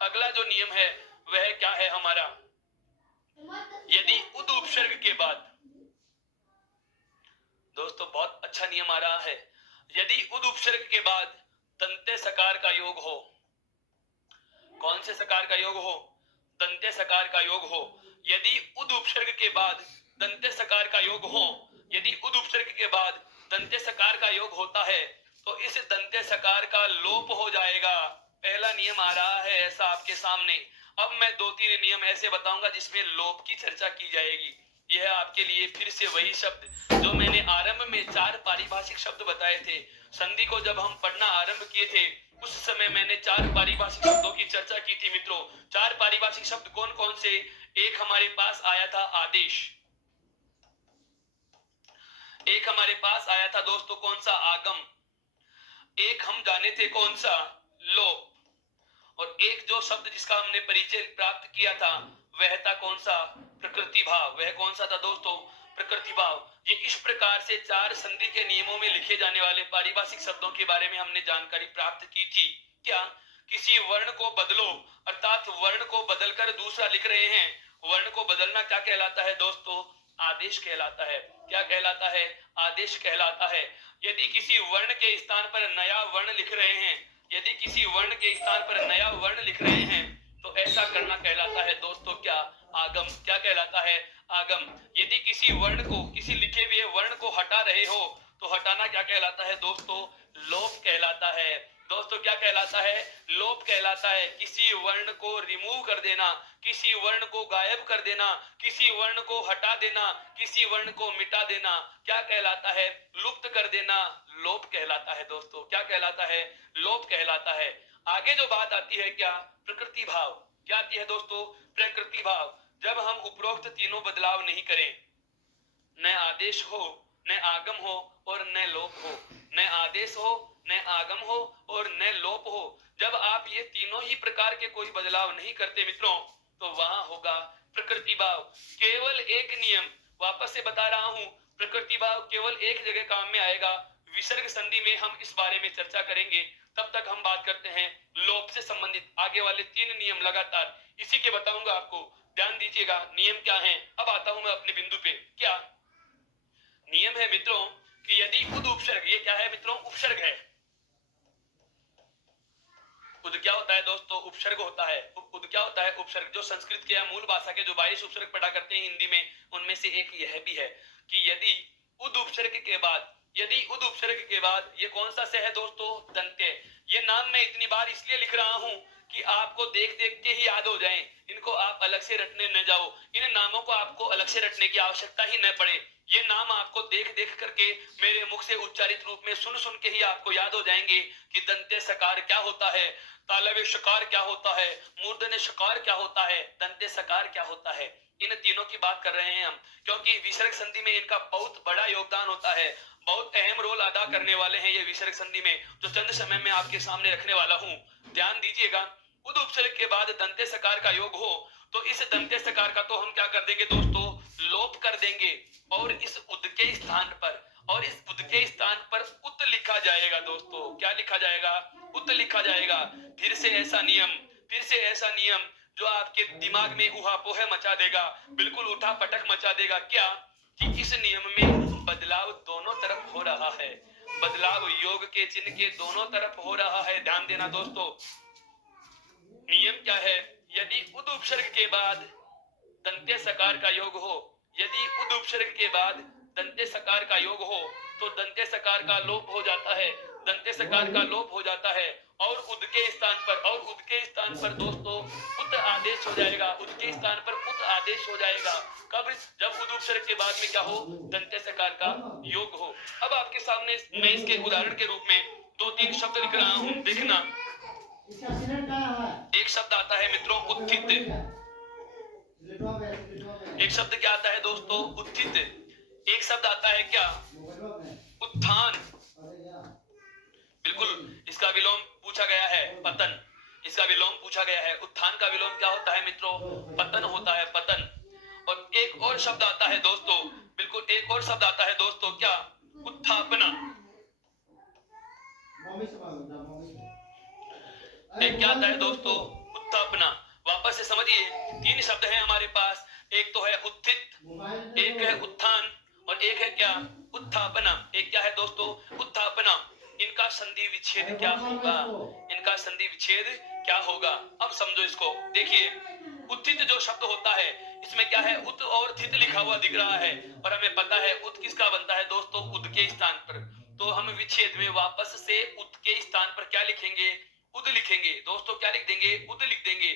अगला जो नियम है वह क्या है हमारा, यदि उद उपसर्ग के बाद, दोस्तों बहुत अच्छा नियम आ रहा है, यदि उद उपसर्ग के बाद दंते सकार का योग हो, कौन से सकार का योग हो, दंते सकार का योग हो, यदि उद उपसर्ग के बाद दंते सकार का योग हो, यदि उद उपसर्ग के बाद दंते सकार का योग होता है तो इस दंते सकार का लोप हो जाएगा। पहला नियम आ रहा है ऐसा आपके सामने। अब मैं दो तीन नियम ऐसे बताऊंगा जिसमें लोप की चर्चा की जाएगी। यह आपके लिए फिर से वही शब्द जो मैंने आरंभ में चार पारिभाषिक शब्द बताए थे, संधि को जब हम पढ़ना आरंभ किए थे उस समय मैंने चार पारिभाषिक शब्दों की चर्चा की थी मित्रों। चार पारिभाषिक शब्द कौन कौन से, एक हमारे पास आया था आदेश, एक हमारे पास आया था दोस्तों कौन सा, आगम, एक हम जाने थे कौन सा, लोप, और एक जो शब्द जिसका हमने परिचय प्राप्त किया था वह था कौन सा, प्रकृति भाव। वह कौन सा था दोस्तों, प्रकृति भाव। ये इस प्रकार से चार संधि के नियमों में लिखे जाने वाले पारिभाषिक शब्दों के बारे में हमने जानकारी प्राप्त की थी। क्या, किसी वर्ण को बदलो अर्थात वर्ण को बदलकर दूसरा लिख रहे हैं, वर्ण को बदलना क्या कहलाता है दोस्तों, आदेश कहलाता है। क्या कहलाता है, आदेश कहलाता है। यदि किसी वर्ण के स्थान पर नया वर्ण लिख रहे हैं, यदि किसी वर्ण के स्थान पर नया वर्ण लिख रहे हैं तो ऐसा करना कहलाता है दोस्तों क्या, आगम। क्या कहलाता है, आगम। यदि किसी वर्ण को, किसी लिखे हुए वर्ण को हटा रहे हो तो हटाना क्या कहलाता है दोस्तों, लोप कहलाता है। दोस्तों क्या कहलाता है, लोप कहलाता है। किसी वर्ण को रिमूव कर देना, किसी वर्ण को गायब कर देना, किसी वर्ण को हटा देना, किसी वर्ण को मिटा देना क्या कहलाता है, लुप्त कर देना, लोप कहलाता है दोस्तों। क्या कहलाता है, लोप कहलाता है। आगे जो बात आती है क्या, प्रकृति भाव। क्या आती है दोस्तों, प्रकृति भाव। जब हम उपरोक्त तीनों बदलाव नहीं करें, न आदेश हो, न आगम हो और न लोप हो, न आदेश हो, न आगम हो और न लोप हो, जब आप ये तीनों ही प्रकार के कोई बदलाव नहीं करते मित्रों तो वहां होगा प्रकृति भाव। केवल एक नियम, वापस से बता रहा हूं, प्रकृति भाव केवल एक जगह काम में आएगा, विसर्ग संधि में हम इस बारे में चर्चा करेंगे। तब तक हम बात करते हैं लोप से संबंधित आगे वाले तीन नियम लगातार इसी के बताऊंगा आपको, ध्यान दीजिएगा नियम क्या है। अब आता हूं मैं अपने बिंदु पे। क्या नियम है मित्रों कि यदि उद उपसर्ग, ये क्या है मित्रों, उपसर्ग है। उद क्या होता है दोस्तों, उपसर्ग होता है। उद क्या होता है, उपसर्ग। जो संस्कृत के या मूल भाषा के जो 22 उपसर्ग पढ़ा करते हैं हिंदी में, उनमें से एक यह भी है कि यदि उद उपसर्ग के बाद, यदि उद उपसर्ग के बाद, ये कौन सा से है दोस्तों, दंत्य। ये नाम मैं इतनी बार इसलिए लिख रहा हूं कि आपको देख देख के ही याद हो जाएं, इनको आप अलग से रटने न जाओ, इन नामों को आपको अलग से रटने की आवश्यकता ही न पड़े। ये नाम आपको देख देख करके मेरे मुख से उच्चारित रूप में सुन सुन के ही आपको याद हो जाएंगे कि दंते सकार क्या होता है, तालव्य शकार क्या होता है, मूर्धन्य शकार क्या होता है, दंते सकार क्या होता है। इन तीनों की बात कर रहे हैं हम, क्योंकि विसर्ग संधि में इनका बहुत बड़ा योगदान होता है, बहुत अहम रोल अदा करने वाले हैं ये विसर्ग संधि में, जो चंद समय में आपके सामने रखने वाला हूं। ध्यान दीजिएगा, उद उपसर्ग के बाद दंते सकार का योग हो तो इस दंते सकार का तो हम क्या कर देंगे दोस्तों, लोप कर देंगे, और इस उद के स्थान पर, और इस उद के स्थान पर उत लिखा जाएगा दोस्तों। क्या लिखा जाएगा, उत लिखा जाएगा। फिर से ऐसा नियम, फिर से ऐसा नियम जो आपके दिमाग में उहापोह मचा देगा, बिल्कुल उठा पटक मचा देगा। क्या कि इस नियम में बदलाव दोनों तरफ हो रहा है, बदलाव योग के चिन्ह के दोनों तरफ हो रहा है। ध्यान देना दोस्तों, नियम क्या है, यदि उद उपसर्ग के बाद दंत्य सकार का योग हो, यदि उद उपसर्ग के बाद दंत्य सकार का योग हो तो दंत्य सकार का लोप हो जाता है, दंत्य सकार का लोप हो जाता है, और उद के स्थान पर, और उद के स्थान पर दोस्तों उत आदेश हो जाएगा, उद के स्थान पर उत आदेश हो जाएगा। कब, जब उद उपसर्ग के बाद में क्या हो, दंत्य सकार का योग हो। अब आपके सामने मैं इसके उदाहरण के रूप में दो तीन शब्द लिख रहा हूं, देखना। एक शब्द आता है मित्रों उत्थित, एक शब्द क्या आता है दोस्तों, उत्थित। एक शब्द आता है क्या, उत्थान। बिल्कुल, इसका विलोम पूछा गया है, पतन। इसका विलोम पूछा गया है। उत्थान का विलोम क्या होता है मित्रों, पतन होता है, पतन। और एक और शब्द आता है दोस्तों, बिल्कुल एक और शब्द आता है दोस्तों, क्या, उत्थापना। एक क्या आता है दोस्तों, उत्थापना। समझिए, तीन शब्द हैं हमारे पास, एक तो है उत्थित, एक है उत्थान और एक है क्या, उत्थापना। एक क्या है दोस्तों, उत्थापना। इनका संधि विच्छेद क्या होगा, इनका संधि विच्छेद क्या होगा। अब समझो इसको, देखिए उत्थित जो शब्द होता है इसमें क्या है, उत और थित लिखा हुआ दिख रहा है, और हमें पता है उत किसका बनता है दोस्तों, उद के स्थान पर। तो हम विच्छेद में वापस से उत के स्थान पर क्या लिखेंगे, उद लिखेंगे दोस्तों। क्या लिख देंगे, उद लिख देंगे।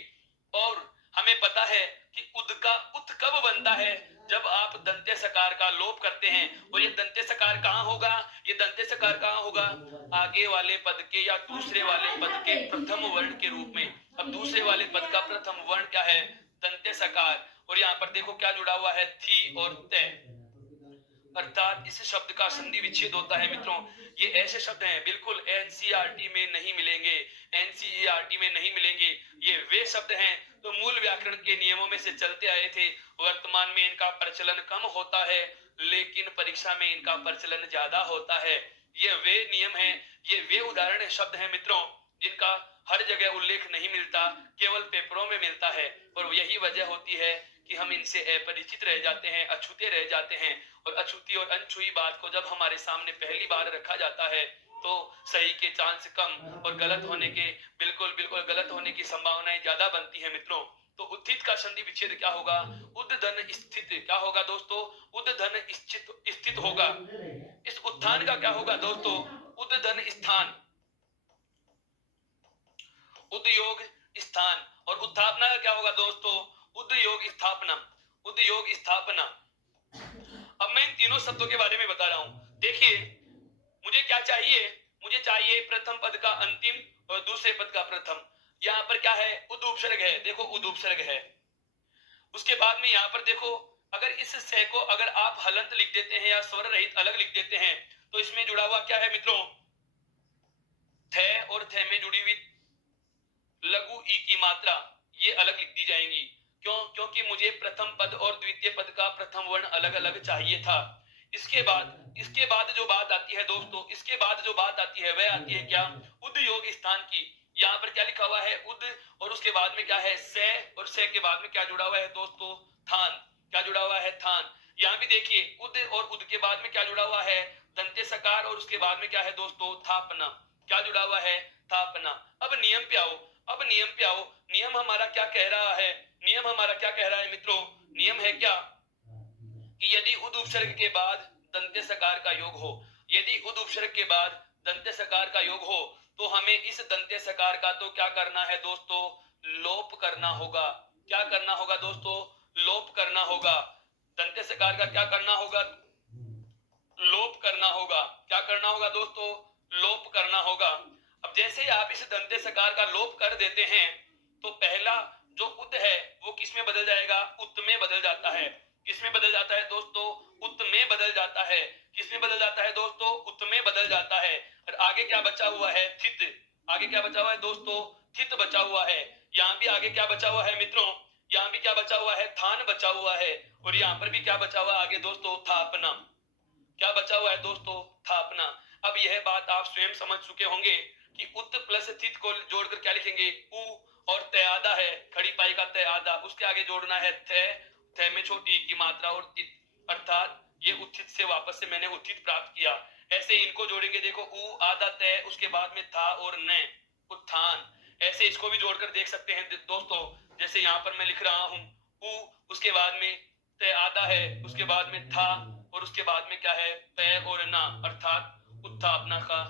और हमें पता है कि उद का उत कब बनता है, जब आप दंत्य सकार का लोप करते हैं। और ये दंत्य सकार कहां होगा, ये दंत्य सकार कहां होगा, आगे वाले पद के या दूसरे वाले पद के प्रथम वर्ण के रूप में। अब दूसरे वाले पद का प्रथम वर्ण क्या है, दंत्य सकार। और यहाँ पर देखो क्या जुड़ा हुआ है, थी और ते, अर्थात इस शब्द का संधि विच्छेद होता है मित्रों। ये ऐसे शब्द हैं बिल्कुल एनसीईआरटी में नहीं मिलेंगे, एनसीईआरटी में नहीं मिलेंगे। ये वे शब्द हैं तो मूल व्याकरण के नियमों में से चलते आए थे। वर्तमान में इनका प्रचलन कम होता है, लेकिन परीक्षा में इनका प्रचलन ज्यादा होता है। ये वे नियम हैं, ये वे उदाहरण शब्द हैं मित्रों, जिनका हर जगह उल्लेख नहीं मिलता, केवल पेपरों में मिलता है। और यही वजह होती है कि हम इनसे अपरिचित रह जाते हैं, अछूते रह जाते हैं। और अछूती और अनछुई बात को जब हमारे सामने पहली बार रखा जाता है तो सही के चांस कम और गलत होने के बिल्कुल बिल्कुल गलत होने की संभावनाएं ज्यादा बनती है मित्रों। तो उत्थित का संधि विच्छेद क्या होगा, उद्धन स्थित। क्या होगा दोस्तों, उद्धन स्थित होगा। इस उत्थान का क्या होगा दोस्तों, उद्धन स्थान, उद्योग स्थान। और उत्थापना का क्या होगा दोस्तों, उद्योग स्थापना, उद्योग स्थापना। अब मैं इन तीनों शब्दों के बारे में बता रहा हूं। देखिए मुझे क्या चाहिए, मुझे चाहिए प्रथम पद का अंतिम और दूसरे पद का प्रथम। यहाँ पर क्या है, उद उपसर्ग है, देखो उद उपसर्ग है। उसके बाद में यहाँ पर देखो, अगर इस से को अगर आप हलंत लिख देते हैं या स्वर रहित अलग लिख देते हैं तो इसमें जुड़ा हुआ क्या है मित्रों, थे और थे में जुड़ी हुई लघु ई की मात्रा ये अलग लिख दी जाएंगी। क्यों, क्योंकि मुझे प्रथम पद और द्वितीय पद का प्रथम वर्ण अलग अलग चाहिए था। इसके बाद जो बात आती है दोस्तों, इसके बाद जो बात आती है वह आती है क्या, उद्योग स्थान की। यहाँ पर क्या लिखा हुआ है, उद, और उसके बाद में क्या है से, और से के बाद में क्या जुड़ा हुआ है दोस्तों, थान। क्या जुड़ा हुआ है, थान। यहाँ भी देखिए उद और उद के बाद में क्या जुड़ा हुआ है, दंत्य सकार, और उसके बाद में क्या है दोस्तों, थापना। क्या जुड़ा हुआ है, थापना। अब नियम पे आओ, अब नियम पे आओ। नियम हमारा क्या कह रहा है, नियम हमारा क्या कह रहा है मित्रों, नियम है क्या कि यदि उद उपसर्ग के बाद दंत्य सकार का योग हो, यदि उद उपसर्ग के बाद दंत्य सकार का योग हो तो हमें इस दंत्य सकार का तो क्या करना है दोस्तों, लोप करना होगा। क्या करना होगा दोस्तों, लोप करना होगा। दंत्य सकार का क्या करना होगा, लोप करना होगा। क्या करना होगा दोस्तों, लोप करना होगा। अब जैसे आप इस दंत्य सकार का लोप कर देते हैं तो पहला जो उत है वो किस में बदल जाएगा, उत में बदल जाता है। किस में बदल जाता है दोस्तों, उत में बदल जाता है। किस में बदल जाता है दोस्तों, उत में बदल जाता है। और आगे क्या बचा हुआ है, थित। आगे क्या बचा हुआ है दोस्तों, थित बचा हुआ है। यहाँ भी आगे क्या बचा हुआ है मित्रों, यहाँ भी क्या बचा हुआ है, थान बचा हुआ है। और यहाँ पर भी क्या बचा हुआ है आगे दोस्तों, थापना। क्या बचा हुआ है दोस्तों, थापना। अब यह बात आप स्वयं समझ चुके होंगे कि उत प्लस थित को जोड़कर क्या लिखेंगे, उ, और तयादा है, खड़ी पाई का तयादा, उसके आगे जोड़ना है थे, थे में छोटी की मात्रा और तित, अर्थात ये उत्थित से वापस से मैंने उत्थित प्राप्त किया। ऐसे इनको जोड़ेंगे, देखो उ आधा तय, उसके बाद में था और न, उत्थान। ऐसे इसको भी जोड़कर देख सकते हैं दोस्तों। जैसे यहाँ पर मैं लिख रहा हूं, उ, उसके बाद में तय आधा है, उसके बाद में था, और उसके बाद में क्या है, पे और ना, अर्थात उत्थापना का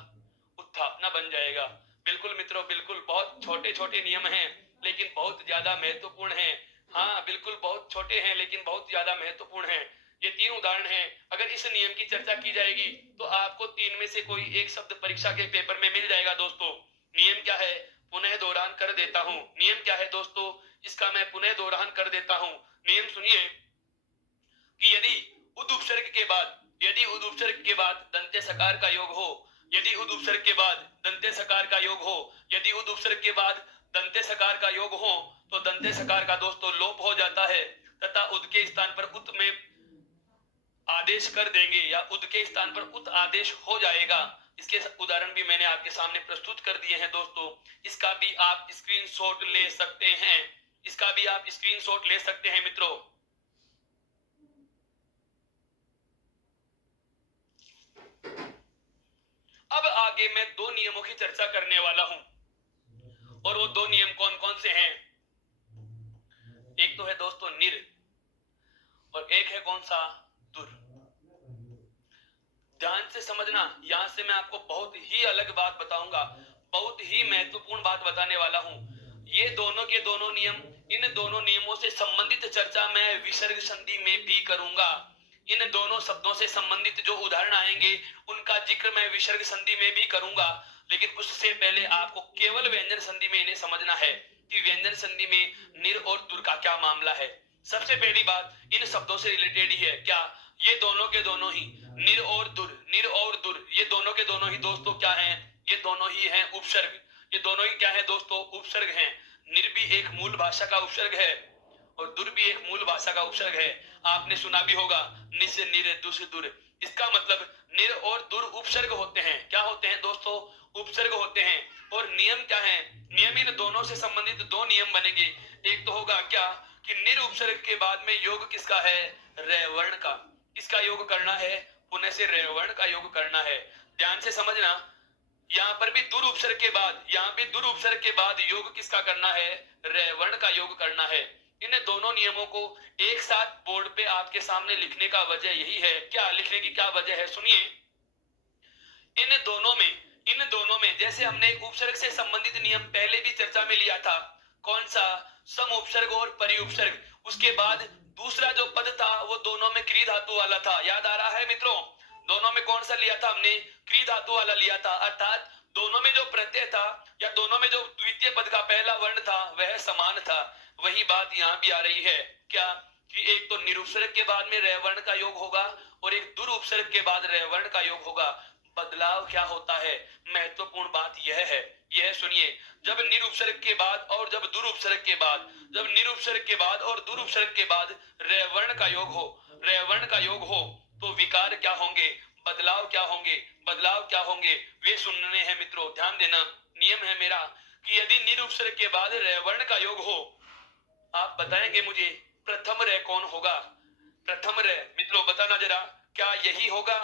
उत्थापना बन जाएगा। बिल्कुल मित्रों, बिल्कुल बहुत छोटे छोटे नियम हैं लेकिन बहुत ज्यादा महत्वपूर्ण हैं। हाँ बिल्कुल बहुत छोटे हैं लेकिन बहुत ज्यादा महत्वपूर्ण हैं। ये तीन उदाहरण हैं। अगर इस नियम की चर्चा की जाएगी तो आपको तीन में से कोई एक शब्द परीक्षा के पेपर में मिल जाएगा दोस्तों। नियम क्या है, पुनः दोहरान कर देता हूं। नियम क्या है दोस्तों, इसका मैं पुनः दोहरान कर देता हूं। नियम सुनिए कि यदि उद उपसर्ग के बाद, यदि उद उपसर्ग के बाद दंत्य सकार का योग हो, यदि उद उपसर्ग के बाद दंत्य सकार का योग हो, यदि उद उपसर्ग के बाद दंत्य सकार का योग हो तो दंत्य सकार का दोस्तों लोप हो जाता है तथा उद के स्थान पर उत में आदेश कर देंगे या उद के स्थान पर उत आदेश हो जाएगा। इसके उदाहरण भी मैंने आपके सामने प्रस्तुत कर दिए हैं दोस्तों। इसका भी आप स्क्रीनशॉट ले सकते हैं इसका भी आप स्क्रीनशॉट ले सकते हैं मित्रों। अब आगे मैं दो नियमों की चर्चा करने वाला हूं, और वो दो नियम कौन कौन से हैं? एक तो है दोस्तों निर, और एक है कौन सा? दुर। ध्यान से समझना, यहां से मैं आपको बहुत ही अलग बात बताऊंगा, बहुत ही महत्वपूर्ण बात बताने वाला हूं। ये दोनों के दोनों नियम, इन दोनों नियमों से संबंधित चर्चा मैं विसर्ग संधि में भी करूंगा। इन दोनों शब्दों से संबंधित जो उदाहरण आएंगे उनका जिक्र मैं विसर्ग संधि में भी करूंगा, लेकिन उससे पहले आपको केवल व्यंजन संधि में इन्हें समझना है कि व्यंजन संधि में निर और दुर का क्या मामला है। सबसे पहली बात इन शब्दों से रिलेटेड ही है। क्या? ये दोनों के दोनों ही निर और दुर, निर और दुर, ये दोनों के दोनों ही दोस्तों क्या हैं? ये दोनों ही हैं उपसर्ग। ये दोनों ही क्या है दोस्तों? उपसर्ग हैं। निर भी एक मूल भाषा का उपसर्ग है और दुर भी एक मूल भाषा का उपसर्ग है। आपने सुना भी होगा निस निर दुस दुर। इसका मतलब निर और दुर उपसर्ग होते हैं। क्या होते हैं दोस्तों? उपसर्ग होते हैं। और नियम क्या है? नियम इन दोनों से संबंधित दो नियम बनेंगे। एक तो होगा क्या कि निर उपसर्ग के बाद में योग किसका है? रे वर्ण का। किसका योग करना है? पुनः से रे वर्ण का योग करना है। ध्यान से समझना, यहां पर भी दुर उपसर्ग के बाद, यहां भी दुर उपसर्ग के बाद योग किसका करना है? रे वर्ण का योग करना है। इन दोनों नियमों को एक साथ बोर्ड पे आपके सामने लिखने का वजह यही है। क्या लिखने की क्या वजह है? सुनिए, इन दोनों में जैसे हमने उपसर्ग से संबंधित नियम पहले भी चर्चा में लिया था, कौन सा? सम उपसर्ग और परि उपसर्ग। उसके बाद दूसरा जो पद था वो दोनों में क्री धातु वाला था। याद आ रहा है मित्रों? दोनों में कौन सा लिया था हमने? क्री धातु वाला लिया था। अर्थात दोनों में जो प्रत्यय था या दोनों में जो द्वितीय पद का पहला वर्ण था वह समान था। वही बात यहां भी आ रही है। क्या? कि एक तो निरुपसर्ग के बाद में रे वर्ण का योग होगा और एक दुर उपसर्ग के बाद रे वर्ण का योग होगा। बदलाव क्या होता है? महत्वपूर्ण बात यह है, यह सुनिए, जब निरुपसर्ग के बाद और जब दुरुपसर्ग के बाद, जब निरुपसर्ग के बाद और दुरुपसर्ग के बाद रे वर्ण का योग हो, रे वर्ण का योग हो, तो विकार क्या होंगे? बदलाव क्या होंगे? बदलाव क्या होंगे? वे सुनने हैं मित्रों। ध्यान देना, नियम है मेरा कि यदि निरुपसर्ग के बाद रे वर्ण का योग हो, आप बताएंगे मुझे प्रथम रे कौन होगा? प्रथम रे मित्रों बताना जरा, क्या यही होगा?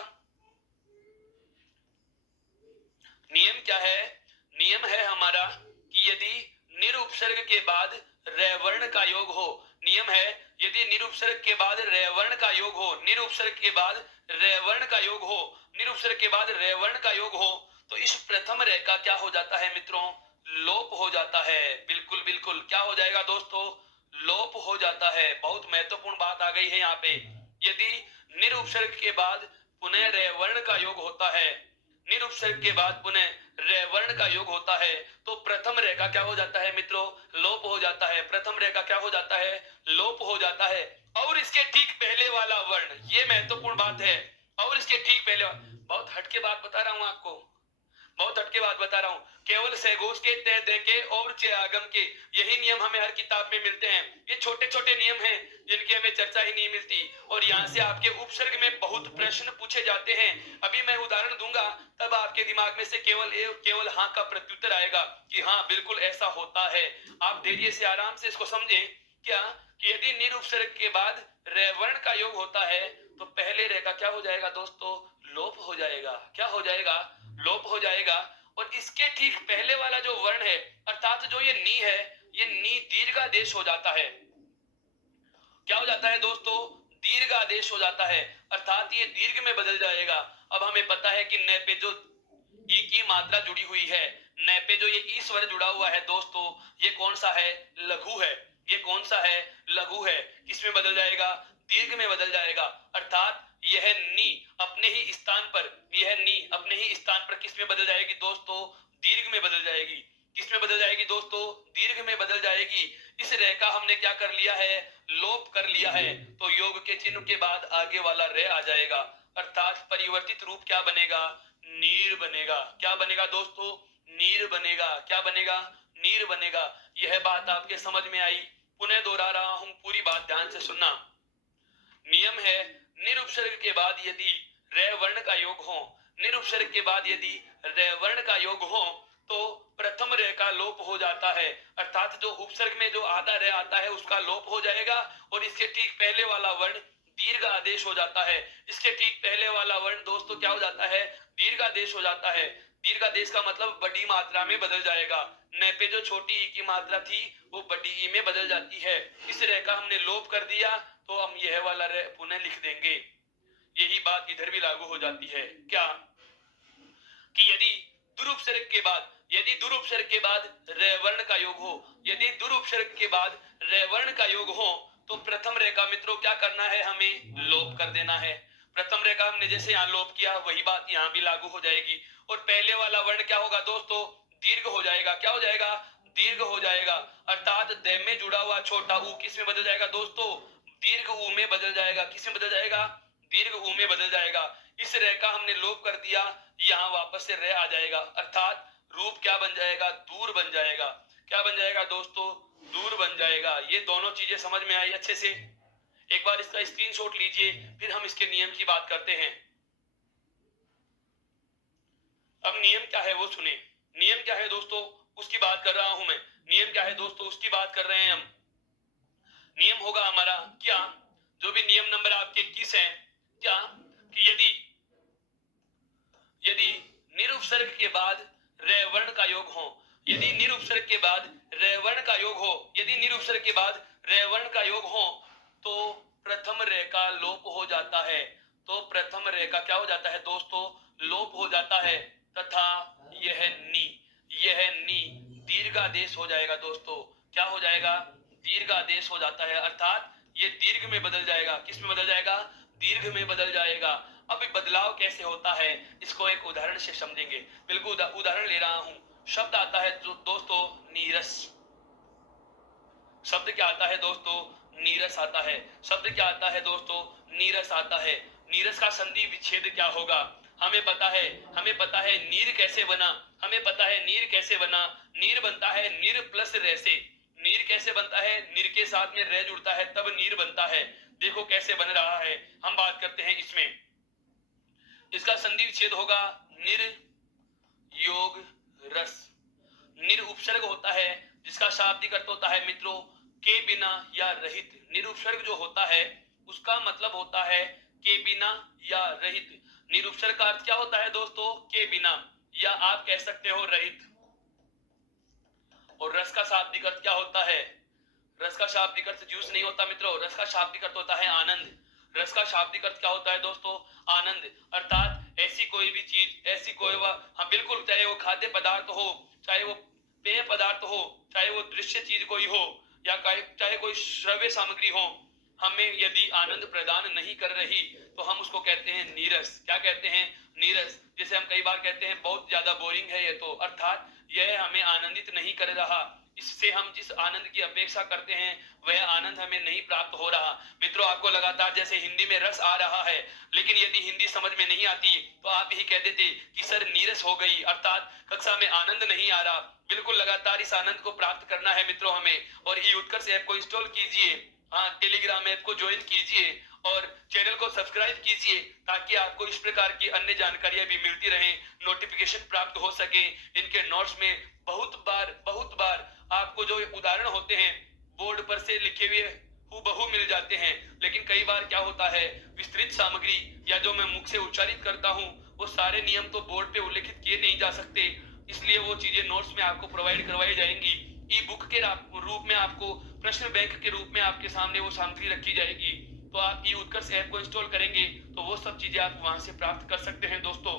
नियम क्या है? नियम है हमारा कि यदि निरुपसर्ग के बाद रे वर्ण का योग हो, नियम है यदि निरुपसर्ग के बाद रे वर्ण का योग हो, निरुपसर्ग के बाद रे वर्ण का योग हो, निरुपसर्ग के बाद रे वर्ण का योग हो, तो इस प्रथम रे का क्या हो जाता है मित्रों? लोप हो जाता है। बिल्कुल बिल्कुल, क्या हो जाएगा दोस्तों? लोप हो जाता है। बहुत महत्वपूर्ण बात आ गई है यहाँ पे। यदि निरुपसर्ग के बाद पुनः रे वर्ण का योग होता है, निरुपसर्ग के बाद पुनः रे वर्ण का योग होता है, तो प्रथम रे का क्या हो जाता है मित्रों? लोप हो जाता है। प्रथम रे का क्या हो जाता है? लोप हो जाता है। और इसके ठीक पहले वाला वर्ण, ये महत्वपूर्ण बात है, और इसके ठीक पहले, बहुत हटके बात बता रहा हूं आपको, बहुत हटके बात बता रहा हूं। केवल सहघोष के, तय दे के और चे आगम के, यही नियम हमें हर किताब में मिलते हैं। ये छोटे छोटे नियम हैं जिनकी हमें चर्चा ही नहीं मिलती, और यहाँ से आपके उपसर्ग में बहुत प्रश्न पूछे जाते हैं। अभी मैं उदाहरण दूंगा, तब आपके दिमाग में से केवल हाँ का प्रत्युत्तर आएगा कि हाँ बिल्कुल ऐसा होता है। आप धैर्य से आराम से इसको समझें। क्या? कि यदि निरुपसर्ग के बाद रे वर्ण का योग होता है, तो पहले रे का क्या हो जाएगा दोस्तों? लोप हो जाएगा। क्या हो जाएगा? लोप हो जाएगा। और इसके ठीक पहले वाला जो वर्ण है, अर्थात जो ये नी है, ये नी दीर्घादेश हो जाता है। क्या हो जाता है दोस्तों? दीर्घादेश हो जाता है, अर्थात ये दीर्घ में बदल जाएगा। अब हमें पता है कि न पे जो ई की मात्रा जुड़ी हुई है, न पे जो ये ई स्वर जुड़ा हुआ है दोस्तों, ये कौन सा है? लघु है। ये कौन सा है? लघु है। किसमें बदल जाएगा? दीर्घ में बदल जाएगा। अर्थात यह नी अपने ही स्थान पर, यह नी अपने ही स्थान पर किसमें बदल जाएगी दोस्तों? दीर्घ में बदल जाएगी। किसमें बदल जाएगी दोस्तों? दीर्घ में बदल जाएगी। इस रे का हमने क्या कर लिया है? लोप कर लिया है। तो योग के चिन्ह के बाद आगे वाला रे आ जाएगा, अर्थात परिवर्तित रूप क्या बनेगा? नीर बनेगा। क्या बनेगा दोस्तों? नीर बनेगा। क्या बनेगा? नीर बनेगा। यह बात आपके समझ में आई? पुनः दोहरा रहा हूं, पूरी बात ध्यान से सुनना। नियम है निरुपसर्ग के बाद यदि रे वर्ण का योग हो, निरुपसर्ग के बाद यदि रे वर्ण का योग हो, तो प्रथम रे का लोप हो जाता है, अर्थात जो उपसर्ग में जो आधा रे आता है उसका लोप हो जाएगा और इसके ठीक पहले वाला वर्ण दीर्घ आदेश हो जाता है। इसके ठीक पहले वाला वर्ण दोस्तों क्या हो जाता है, दीर्घ आदेश हो जाता है। दीर्घ आदेश का मतलब बड़ी मात्रा में बदल जाएगा। न पे जो छोटी ई की मात्रा थी वो बड़ी ई में बदल जाती है। इस रे का हमने लोप कर दिया तो हम यह वाला रे पुनः लिख देंगे। यही बात इधर भी लागू हो जाती है। क्या कि यदि दुरुपसर्ग के बाद रे वर्ण का योग हो, यदि दुरुपसर्ग के बाद रे वर्ण का योग हो तो प्रथम रे का मित्रों क्या करना है, हमें लोप कर देना है। प्रथम रे का हमने जैसे यहाँ लोप किया वही बात यहाँ भी लागू हो जाएगी और पहले वाला वर्ण क्या होगा दोस्तों, दीर्घ हो जाएगा। क्या हो जाएगा, दीर्घ हो जाएगा। अर्थात द में जुड़ा हुआ छोटा ऊ किस में बदल जाएगा दोस्तों, दीर्घ ऊ में बदल जाएगा। किस में बदल जाएगा, दीर्घ ऊ में बदल जाएगा। इस रे का हमने लोप कर दिया, यहाँ वापस से रे आ जाएगा, अर्थात रूप क्या बन जाएगा, दूर बन जाएगा। क्या बन जाएगा दोस्तों, दूर बन जाएगा। ये दोनों चीजें समझ में आई अच्छे से। एक बार इसका स्क्रीनशॉट लीजिए, फिर हम इसके नियम की बात करते हैं। अब नियम क्या है वो सुने। नियम क्या है दोस्तों, उसकी बात कर रहा हूं मैं। नियम क्या है दोस्तों, उसकी बात कर रहे हैं हम। नियम होगा हमारा क्या, जो भी नियम नंबर आपके 21 है, क्या कि यदि निरुपसर्ग के बाद रे वर्ण का योग हो, यदि निरुपसर्ग के बाद रे वर्ण का योग हो, यदि निरुपसर्ग के बाद रे वर्ण का योग हो तो प्रथम रे का लोप हो जाता है। तो प्रथम रे का क्या हो जाता है दोस्तों, लोप हो जाता है तथा यह नी दीर्घादेश हो जाएगा दोस्तों। क्या हो जाएगा, दीर्घादेश हो जाता है, अर्थात ये दीर्घ में बदल जाएगा। किस में बदल जाएगा, दीर्घ में बदल जाएगा। अब बदलाव कैसे होता है इसको एक उदाहरण से समझेंगे। बिल्कुल उदाहरण ले रहा हूं। शब्द आता है जो दोस्तों नीरस। शब्द क्या आता है दोस्तों, नीरस आता है। शब्द क्या आता है दोस्तों, नीरस आता है। नीरस का संधि विच्छेद क्या होगा, हमें पता है नीर कैसे बना, हमें पता है नीर कैसे बना। नीर बनता है निर प्लस रे से। नीर कैसे बनता है, निर के साथ में रे जुड़ता है तब नीर बनता है। देखो कैसे बन रहा है, हम बात करते हैं इसमें। इसका संधि विच्छेद होगा निर योग रस। निर उपसर्ग होता है जिसका शाब्दिक अर्थ होता है मित्रों के बिना या रहित। निरुपसर्ग जो होता है उसका मतलब होता है के बिना या रहित। निरुपसर्ग का अर्थ क्या होता है दोस्तों, के बिना, या आप कह सकते हो रहित। और रस का शाब्दिक अर्थ क्या होता है, रस का शाब्दिक अर्थ जूस नहीं होता मित्रों, रस का शाब्दिक अर्थ होता है आनंद। रस का शाब्दिक अर्थ क्या होता है दोस्तों, आनंद। अर्थात ऐसी कोई भी चीज, ऐसी कोई हाँ बिल्कुल, चाहे वो खाद्य पदार्थ हो, चाहे वो पेय पदार्थ हो, चाहे वो दृश्य चीज कोई हो, या चाहे कोई श्रव्य सामग्री हो, हमें यदि आनंद प्रदान नहीं कर रही तो हम उसको कहते हैं नीरस। क्या कहते हैं, नीरस। जैसे हम कई बार कहते हैं बहुत ज्यादा बोरिंग है ये तो, अर्थात यह हमें आनंदित नहीं कर रहा। इससे हम जिस आनंद की अपेक्षा करते हैं वह आनंद हमें नहीं प्राप्त हो रहा। मित्रों आपको लगातार जैसे हिंदी में रस आ रहा है, लेकिन यदि हिंदी समझ में नहीं आती तो आप ही कह देते कि सर नीरस हो गई, अर्थात कक्षा में आनंद नहीं आ रहा। बिल्कुल लगातार इस आनंद को प्राप्त करना है मित्रों हमें। और ई उत्कर्ष ऐप को इंस्टॉल कीजिए, हाँ टेलीग्राम ऐप को ज्वाइन कीजिए और चैनल को सब्सक्राइब कीजिए ताकि आपको इस प्रकार की अन्य जानकारियां भी मिलती रहें, नोटिफिकेशन प्राप्त हो सके। इनके नोट्स में बहुत बार आपको जो उदाहरण होते हैं बोर्ड पर से लिखे हुए हूबहू मिल जाते हैं, लेकिन कई बार क्या होता है विस्तृत सामग्री या जो मैं मुख से उच्चारित करता हूं वो सारे नियम तो बोर्ड पे उल्लेखित किए नहीं जा सकते, इसलिए वो चीजें नोट्स में आपको प्रोवाइड करवाई जाएंगी। ई बुक के रूप में आपको प्रश्न बैंक के रूप में आपके सामने वो सामग्री रखी जाएगी। तो आप ई उत्कर्ष ऐप को इंस्टॉल करेंगे तो वो सब चीजें आप वहां से प्राप्त कर सकते हैं दोस्तों।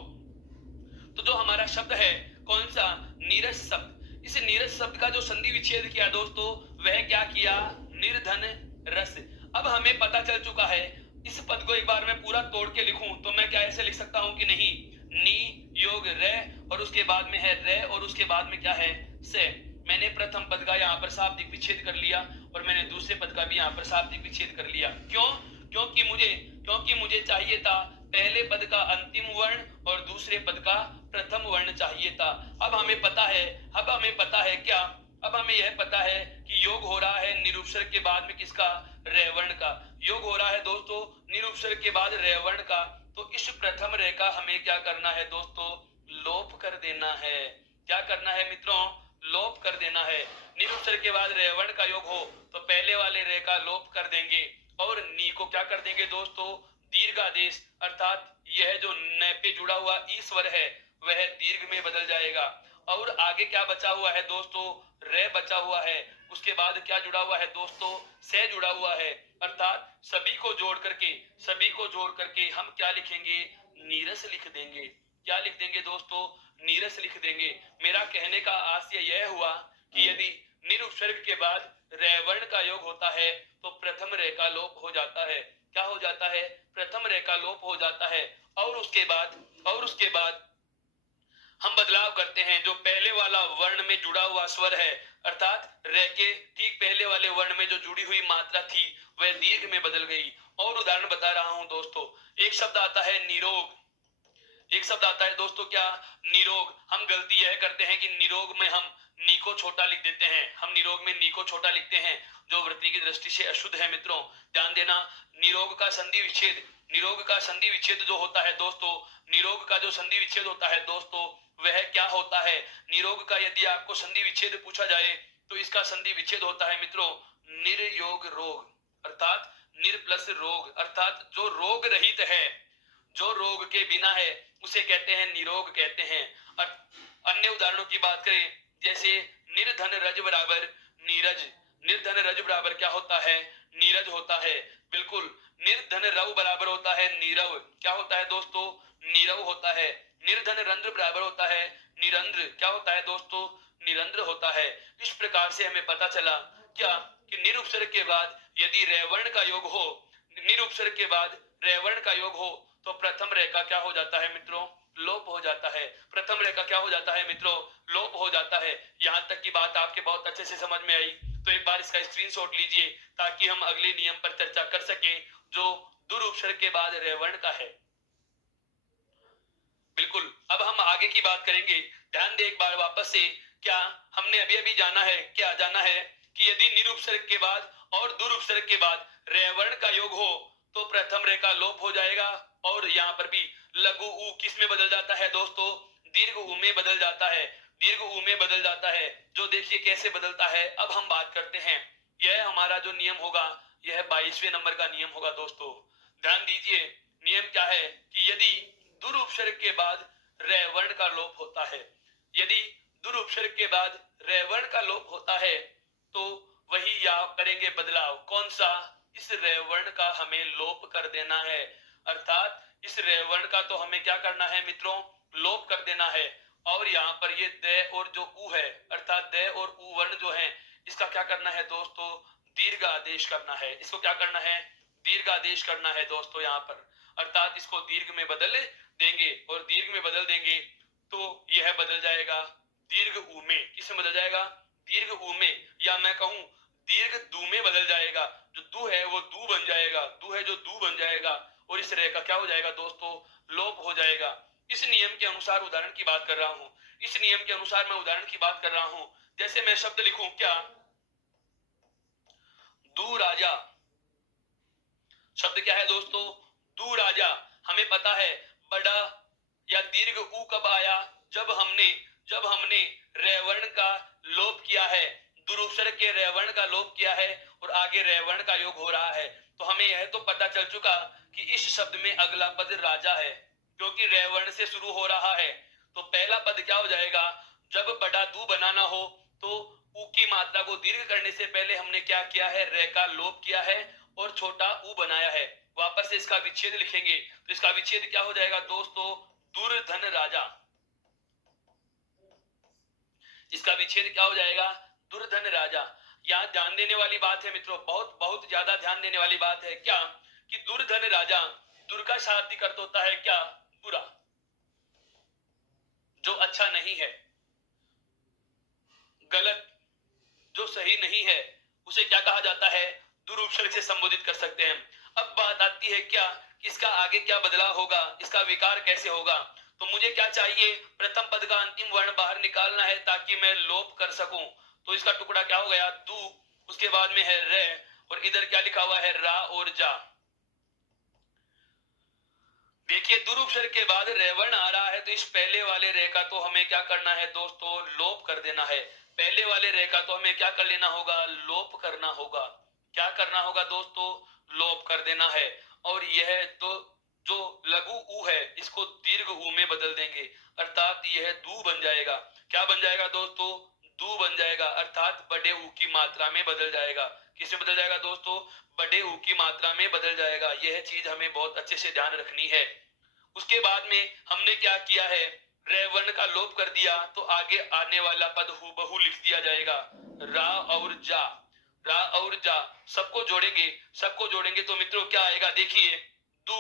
तो जो हमारा शब्द है कौन सा, नीरस शब्द। इस नीरस शब्द का जो संधि विच्छेद किया दोस्तों वह क्या किया, निर्धन रस। अब हमें पता चल चुका है, इस पद को एक बार मैं पूरा तोड़ के लिखूं तो मैं क्या ऐसे लिख सकता हूं कि नहीं, नी योग रे और उसके बाद में है रे और उसके बाद में क्या है से। मैंने प्रथम पद का यहाँ पर शाब्दिक विच्छेद कर लिया और मैंने दूसरे पद का भी यहाँ पर शाब्दिक विच्छेद कर लिया। क्यों, क्योंकि मुझे चाहिए था पहले पद का अंतिम वर्ण और दूसरे पद का प्रथम वर्ण चाहिए था। अब हमें पता है क्या, अब हमें यह पता है कि योग हो रहा है निरुपसर्ग के बाद में किसका, रे वर्ण का। योग हो रहा है दोस्तों निरुपसर्ग के बाद रे वर्ण का। तो इस प्रथम रे का हमें क्या करना है दोस्तों, लोप कर देना है। क्या करना है मित्रों, लोप कर देना है। निरुपसर्ग के बाद रे वर्ण का योग हो तो पहले वाले रे का लोप कर देंगे और नी को क्या कर देंगे दोस्तों, दीर्घादेश, अर्थात यह जो न पे जुड़ा हुआ ई स्वर है वह दीर्घ में बदल जाएगा। और आगे क्या बचा हुआ है दोस्तों, रे बचा हुआ है, उसके बाद क्या जुड़ा हुआ है दोस्तों, से जुड़ा हुआ है, अर्थात सभी को जोड़ करके हम क्या लिखेंगे, नीरस लिख देंगे। क्या लिख देंगे दोस्तों, नीरस लिख देंगे। मेरा कहने का आशय यह हुआ कि यदि निरुपसर्ग के बाद रे वर्ण का योग होता है तो प्रथम रे का लोप हो जाता है। क्या हो जाता है, प्रथम रे का लोप हो जाता है। और उसके बाद हम बदलाव करते हैं, जो पहले वाला वर्ण में जुड़ा हुआ स्वर है अर्थात रे के ठीक पहले वाले वर्ण में जो जुड़ी हुई मात्रा थी वह दीर्घ में बदल गई। और उदाहरण बता रहा हूं दोस्तों, एक शब्द आता है निरोग, एक शब्द आता है दोस्तों क्या, निरोग। हम गलती यह करते हैं कि निरोग में हम नी को छोटा लिख देते हैं, हम निरोग में नी को छोटा लिखते हैं जो वृत्ति की दृष्टि से अशुद्ध है। मित्रों ध्यान देना, निरोग का संधि विच्छेद जो होता है दोस्तों, निरोग का जो संधि विच्छेद होता है दोस्तों वह क्या होता है, निरोग का यदि आपको संधि विच्छेद पूछा जाए तो इसका संधि विच्छेद होता है मित्रों निर्योग रोग, अर्थात निर प्लस रोग, अर्थात जो रोग रहित है, जो रोग के बिना है उसे कहते हैं निरोग कहते हैं। अन्य उदाहरणों की बात करें, जैसे निर्धन रज बराबर नीरज, निर्धन रज बराबर क्या होता है, नीरज होता है। बिल्कुल, निर्धन रव बराबर होता है नीरव, क्या होता है दोस्तों, नीरव होता है। निर्धन रंध्र बराबर होता है निरंध्र, क्या होता है दोस्तों, निरंध्र होता है। इस प्रकार से हमें पता चला क्या कि निरुपसर्ग के बाद यदि रेवर्ण का योग हो, निरुपसर्ग के बाद रेवर्ण का योग हो तो प्रथम रेखा क्या हो जाता है मित्रों, लोप हो जाता है। प्रथम रेखा क्या हो जाता है मित्रों, लोप हो जाता है। यहां तक की बात आपके बहुत अच्छे से समझ में आई तो एक बार इसका स्क्रीनशॉट लीजिए ताकि हम अगले नियम पर चर्चा कर सके जो दुरुपसर्ग के बाद रेवर्ण का है। बिल्कुल, अब हम आगे की बात करेंगे। ध्यान दे एक बार वापस से, क्या हमने अभी अभी जाना है कि यदि निरुपसर्ग के बाद और दुरुपसर्ग के बाद रेवर्ण का योग हो तो प्रथम रे का लोप हो जाएगा। और यहाँ पर भी लघु उ किस में बदल जाता है दोस्तों, दीर्घ उ में बदल जाता है, दीर्घ उ में बदल जाता है। जो देखिए कैसे बदलता है, अब हम बात करते हैं। यह हमारा जो नियम होगा यह 22वें नंबर का नियम होगा दोस्तों। ध्यान दीजिए, नियम क्या है कि यदि दुरुपसर्ग के बाद रे वर्ण का लोप होता है, यदि दुरुपसर्ग के बाद रे वर्ण का लोप होता है तो वही यहाँ करेंगे बदलाव, कौन सा, इस रे वर्ण का हमें लोप कर देना है। अर्थात इस रे वर्ण का तो हमें क्या करना है मित्रों, लोप कर देना है। और यहाँ पर ये दे और जो उ है अर्थात दे और उ वर्ण जो है इसका क्या करना है दोस्तों, दीर्घ आदेश करना है। इसको क्या करना है, दीर्घ आदेश करना है दोस्तों यहाँ पर, अर्थात इसको दीर्घ में बदल देंगे। और दीर्घ में बदल देंगे तो यह बदल जाएगा दीर्घ उ में, किस में बदल जाएगा, दीर्घ उ में, या मैं कहूं दीर्घ दू में बदल जाएगा। जो दू है वो दू बन जाएगा, दू है जो दू बन जाएगा और इस रेखा क्या हो जाएगा दोस्तों, लोप हो जाएगा। इस नियम के अनुसार उदाहरण की बात कर रहा हूं, इस नियम के अनुसार मैं उदाहरण की बात कर रहा हूं। जैसे मैं शब्द लिखूं क्या, दू राजा, शब्द क्या है दोस्तों, दू राजा। हमें पता है बड़ा या दीर्घ उ कब आया, जब हमने रेवर्ण का लोप किया है, दुरुपसर्ग के रेवर्ण का लोप किया है और आगे रेवर्ण का योग हो रहा है। तो हमें यह तो पता चल चुका कि इस शब्द में अगला पद राजा है क्योंकि रेवर्ण से शुरू हो रहा है। तो पहला पद क्या हो जाएगा, जब बड़ा दू बनाना हो तो उ की मात्रा को दीर्घ करने से पहले हमने क्या किया है, रे का लोप किया है और छोटा उ बनाया है। वापस से इसका विच्छेद लिखेंगे तो इसका विच्छेद क्या हो जाएगा दोस्तों, दुर्धन राजा। इसका विच्छेद क्या हो जाएगा, दुर्धन राजा। यहाँ ध्यान देने वाली बात है मित्रों, बहुत बहुत ज्यादा ध्यान देने वाली बात है क्या कि दुर्धन राजा, दुर का शाब्दिक अर्थ होता है क्या, बुरा, जो अच्छा नहीं है, गलत, जो सही नहीं है, उसे क्या कहा जाता है, दुरुपसर्ग से संबोधित कर सकते हैं। अब बात आती है क्या कि इसका आगे क्या बदलाव होगा, इसका विकार कैसे होगा। तो मुझे क्या चाहिए, प्रथम पद का अंतिम वर्ण बाहर निकालना है ताकि मैं लोप कर सकूं। तो इसका टुकड़ा क्या हो गया, दू, उसके बाद में है रे और इधर क्या लिखा हुआ है, रा और जा। देखिए दुरुपसर्ग के बाद रेवर्ण आ रहा है, तो इस पहले वाले रे का तो हमें क्या करना है दोस्तों, लोप कर देना है। पहले वाले रे का तो हमें क्या कर लेना होगा, लोप करना होगा। क्या करना होगा दोस्तों, लोप कर देना है। और यह तो जो लघु ऊ है इसको दीर्घ ऊ में बदल देंगे, अर्थात यह दू बन जाएगा। क्या बन जाएगा दोस्तों, दू बन जाएगा, अर्थात बड़े ऊ की मात्रा में बदल जाएगा। किस में बदल जाएगा दोस्तों, बड़े ऊ की मात्रा में बदल जाएगा। यह चीज हमें बहुत अच्छे से ध्यान रखनी है। उसके बाद में हमने क्या किया है, रेवर्ण का लोप कर दिया, तो आगे आने वाला पद हूबहू लिख दिया जाएगा। रा और जा, रा और जा सबको जोड़ेंगे, सबको जोड़ेंगे तो मित्रों क्या आएगा, देखिए दू,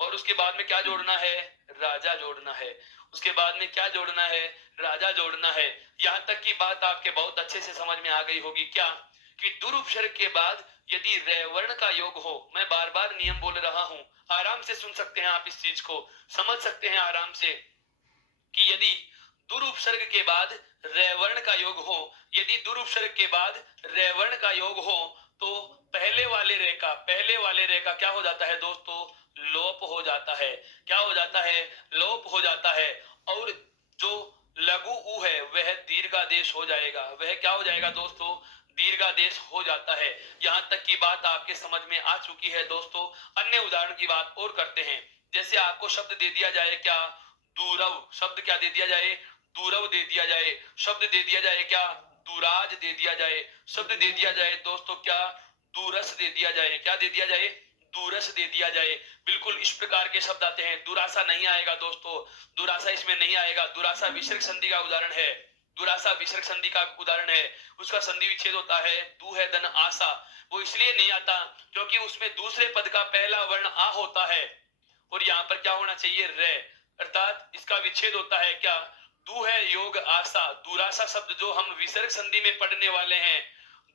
और उसके बाद में क्या जोड़ना है, राजा जोड़ना है। उसके बाद में क्या जोड़ना है, राजा जोड़ना है। यहां तक की बात आपके बहुत अच्छे से समझ में आ गई होगी क्या, कि दुरुपसर्ग के बाद यदि रेवर्ण का योग हो, मैं बार बार नियम बोल रहा हूं, आराम से सुन सकते हैं आप, इस चीज को समझ सकते हैं आराम से, कि यदि दुरुपसर्ग के बाद रेवर्ण का योग हो, यदि दुरुपसर्ग के बाद रेवर्ण का योग हो, तो पहले वाले रे का क्या हो जाता है दोस्तों, लोप हो जाता है। क्या हो जाता है, लोप हो जाता है। और जो लघु ऊ है वह दीर्घादेश हो जाएगा। वह क्या हो जाएगा दोस्तों, दीर्घादेश हो जाता है। यहां तक की बात आपके समझ में आ चुकी है दोस्तों। अन्य उदाहरण की बात और करते हैं। जैसे आपको शब्द दे दिया जाए क्या, दूरव, शब्द क्या दे दिया जाए, दूरव दे दिया जाए। शब्द दे दिया जाए क्या, दूराज दे दिया जाए। शब्द दे दिया जाए दोस्तों क्या, दूरस दे दिया जाए। क्या दे दिया जाए, दूरस दे दिया जाए। बिल्कुल इस प्रकार के शब्द आते हैं। दुरासा नहीं आएगा दोस्तों, दुरासा इसमें नहीं आएगा। दुरासा विसर्ग संधि का उदाहरण है, दुरासा विसर्ग संधि का उदाहरण है। उसका संधि विच्छेद होता है, दू है धन आसा। वो इसलिए नहीं आता क्योंकि उसमें दूसरे पद का पहला वर्ण आ होता है, और यहाँ पर क्या होना चाहिए, रे, अर्थात इसका विच्छेद होता है क्या, दू है योग आशा। दुरासा शब्द जो हम विसर्ग संधि में पढ़ने वाले हैं,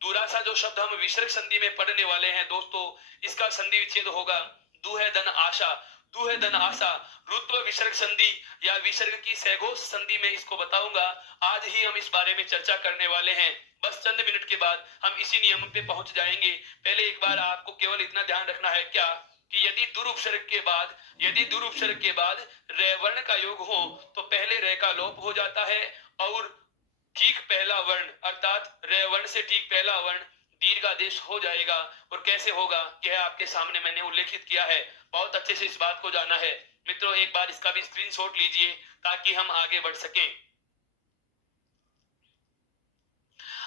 दुरासा जो शब्द हम विसर्ग संधि में पढ़ने वाले हैं दोस्तों, इसका संधि विच्छेद होगा दू है धन आशा। दू है धन आशा रुत्व विसर्ग संधि या विसर्ग की सैघोष संधि में इसको बताऊंगा। आज ही हम इस बारे में चर्चा करने वाले हैं। बस चंद मिनट के बाद हम इसी नियम पे पहुंच जाएंगे। पहले एक बार आपको केवल इतना ध्यान रखना है क्या, कि यदि दुरुपसर्ग के बाद, यदि दुरुपसर्ग के बाद रेवर्ण का योग हो, तो पहले रे का लोप हो जाता है, और ठीक पहला वर्ण अर्थात रेवर्ण से ठीक पहला वर्ण दीर्घादेश हो जाएगा। और कैसे होगा यह आपके सामने मैंने उल्लेखित किया है। बहुत अच्छे से इस बात को जाना है मित्रों। एक बार इसका भी स्क्रीनशॉट लीजिए ताकि हम आगे बढ़ सकें।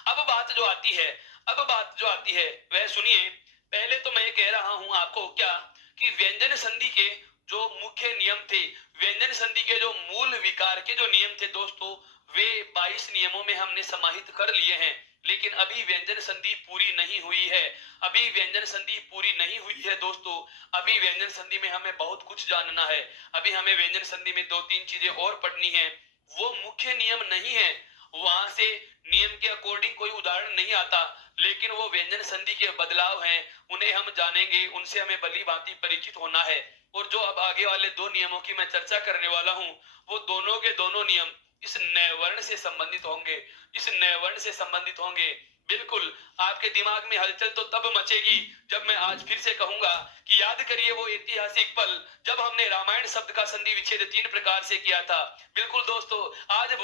अब बात जो आती है, अब बात जो आती है वह सुनिए। पहले तो मैं कह रहा हूं आपको क्या, कि व्यंजन संधि के जो मुख्य नियम थे, व्यंजन संधि के जो मूल विकार के जो नियम थे दोस्तों, वे 22 नियमों में हमने समाहित कर लिए हैं। लेकिन अभी व्यंजन संधि पूरी नहीं हुई है, अभी व्यंजन संधि पूरी नहीं हुई है दोस्तों। अभी व्यंजन संधि में हमें बहुत कुछ जानना है। अभी हमें व्यंजन संधि में 2-3 चीजें और पढ़नी है। वो मुख्य नियम नहीं है, वहां से नियम के अकॉर्डिंग कोई उदाहरण नहीं आता, लेकिन वो व्यंजन संधि के बदलाव हैं, उन्हें हम जानेंगे, उनसे हमें भली भांति परिचित होना है। और जो अब आगे वाले 2 नियमों की मैं चर्चा करने वाला हूं, वो दोनों के दोनों नियम इस नैवर्ण से संबंधित होंगे, इस नैवर्ण से संबंधित होंगे। बिल्कुल आपके दिमाग में हलचल तो तब मचेगी जब मैं आज फिर से कहूंगा कि याद करिए वो ऐतिहासिक पल जब हमने रामायण शब्द का संधि विच्छेद 3 प्रकार से किया था। बिल्कुल दोस्तों, आज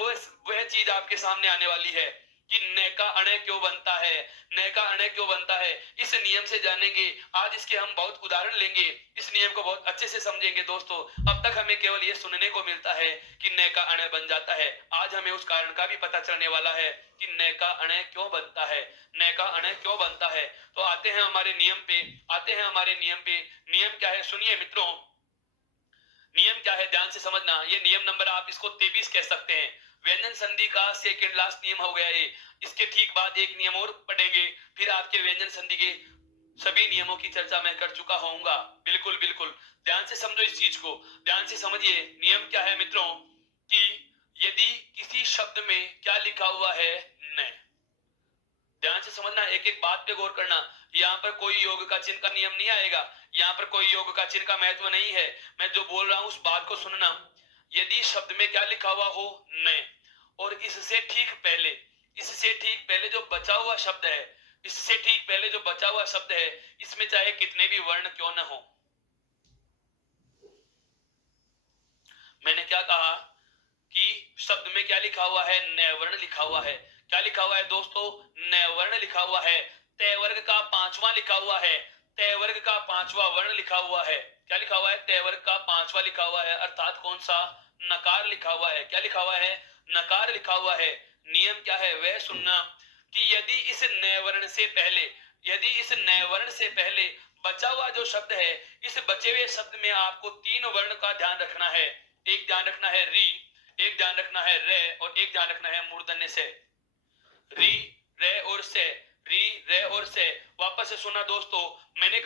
वह चीज आपके सामने आने वाली है कि न का अणे क्यों बनता है, न का अणे क्यों बनता है, इस नियम से जानेंगे। आज इसके हम बहुत उदाहरण लेंगे, इस नियम को बहुत अच्छे से समझेंगे दोस्तों। अब तक हमें केवल ये सुनने को मिलता है कि न का अणे बन जाता है, आज हमें उस कारण का भी पता चलने वाला है कि न का अणे क्यों बनता है, न का अणे क्यों बनता है। तो आते हैं हमारे नियम पे, आते हैं हमारे नियम पे। नियम क्या है सुनिए मित्रों, नियम क्या है ध्यान से समझना। ये नियम नंबर आप इसको 23 कह सकते हैं। व्यंजन संधि का सेकंड लास्ट नियम हो गया ये। इसके ठीक बाद एक नियम और पढ़ेंगे, फिर आपके व्यंजन संधि के सभी नियमों की चर्चा मैं कर चुका होऊंगा। बिल्कुल बिल्कुल ध्यान से समझो इस चीज को, ध्यान से समझिए। नियम क्या है मित्रों, कि यदि किसी शब्द में क्या लिखा हुआ है, न, ध्यान से समझना, एक एक बात पे गौर करना। यहाँ पर कोई योग का चिन्ह का नियम नहीं आएगा, यहाँ पर कोई योग का चिन्ह का महत्व नहीं है। मैं जो बोल रहा हूं उस बात को सुनना। यदि शब्द में क्या लिखा हुआ हो, न, और इससे ठीक पहले, इससे ठीक पहले जो बचा हुआ शब्द है, इससे ठीक पहले जो बचा हुआ शब्द है, इसमें चाहे कितने भी वर्ण क्यों न हो, मैंने क्या कहा कि शब्द में क्या लिखा हुआ है, नैवर्ण लिखा हुआ है। क्या लिखा हुआ है दोस्तों, नैवर्ण लिखा हुआ है। तय वर्ग का पांचवा लिखा हुआ है, तय वर्ग का पांचवा वर्ण लिखा हुआ है। क्या लिखा हुआ है, तय वर्ग का पांचवा लिखा हुआ है, अर्थात कौन सा, नकार लिखा हुआ है। क्या लिखा हुआ है, नकार लिखा हुआ है। नियम क्या है वह सुनना कि यदि इस नैवर्ण से पहले, यदि इस नैवर्ण से पहले बचा हुआ जो शब्द है, इस बचे हुए शब्द में आपको तीन वर्ण का ध्यान रखना है। एक ध्यान रखना है री, एक ध्यान रखना है रे, और एक ध्यान रखना है मूर्धन्य से। री, रे और से, री, रे और से। वापस से सुना दोस्तों, मैंने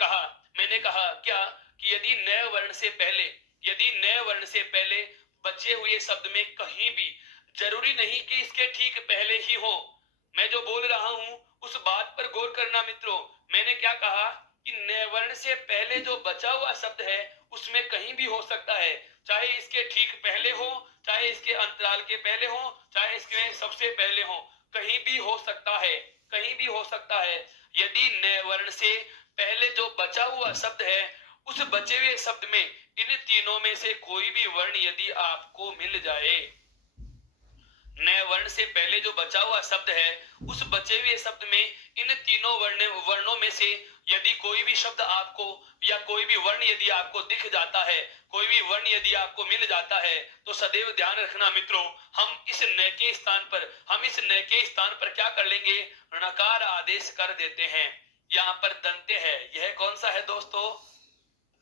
कहा क्या कि यदि नए वर्ण से पहले, यदि नए वर्ण से पहले बचे हुए शब्द में कहीं भी, जरूरी नहीं कि इसके ठीक पहले ही हो, मैं जो बोल रहा हूं उस बात पर गौर करना मित्रों। मैंने क्या कहा कि नए वर्ण से पहले जो बचा हुआ शब्द है उसमें कहीं भी हो सकता है, चाहे इसके ठीक पहले हो, चाहे इसके अंतराल के पहले हो, चाहे इसके सबसे पहले हो, कहीं भी हो सकता है, कहीं भी हो सकता है। यदि नए वर्ण से पहले जो बचा हुआ शब्द है, उस बचे हुए शब्द में इन तीनों में से कोई भी वर्ण यदि आपको मिल जाए, नए वर्ण से पहले जो बचा हुआ शब्द है, उस बचे हुए शब्द में इन तीनों वर्णों में से यदि कोई भी शब्द आपको, या कोई भी वर्ण यदि आपको दिख जाता है, कोई भी वर्ण यदि आपको मिल जाता है, तो सदैव ध्यान रखना मित्रों, हम इस न के स्थान पर, हम इस न के स्थान पर क्या कर लेंगे, णकार आदेश कर देते हैं। यहाँ पर दंत्य है, यह कौन सा है दोस्तों,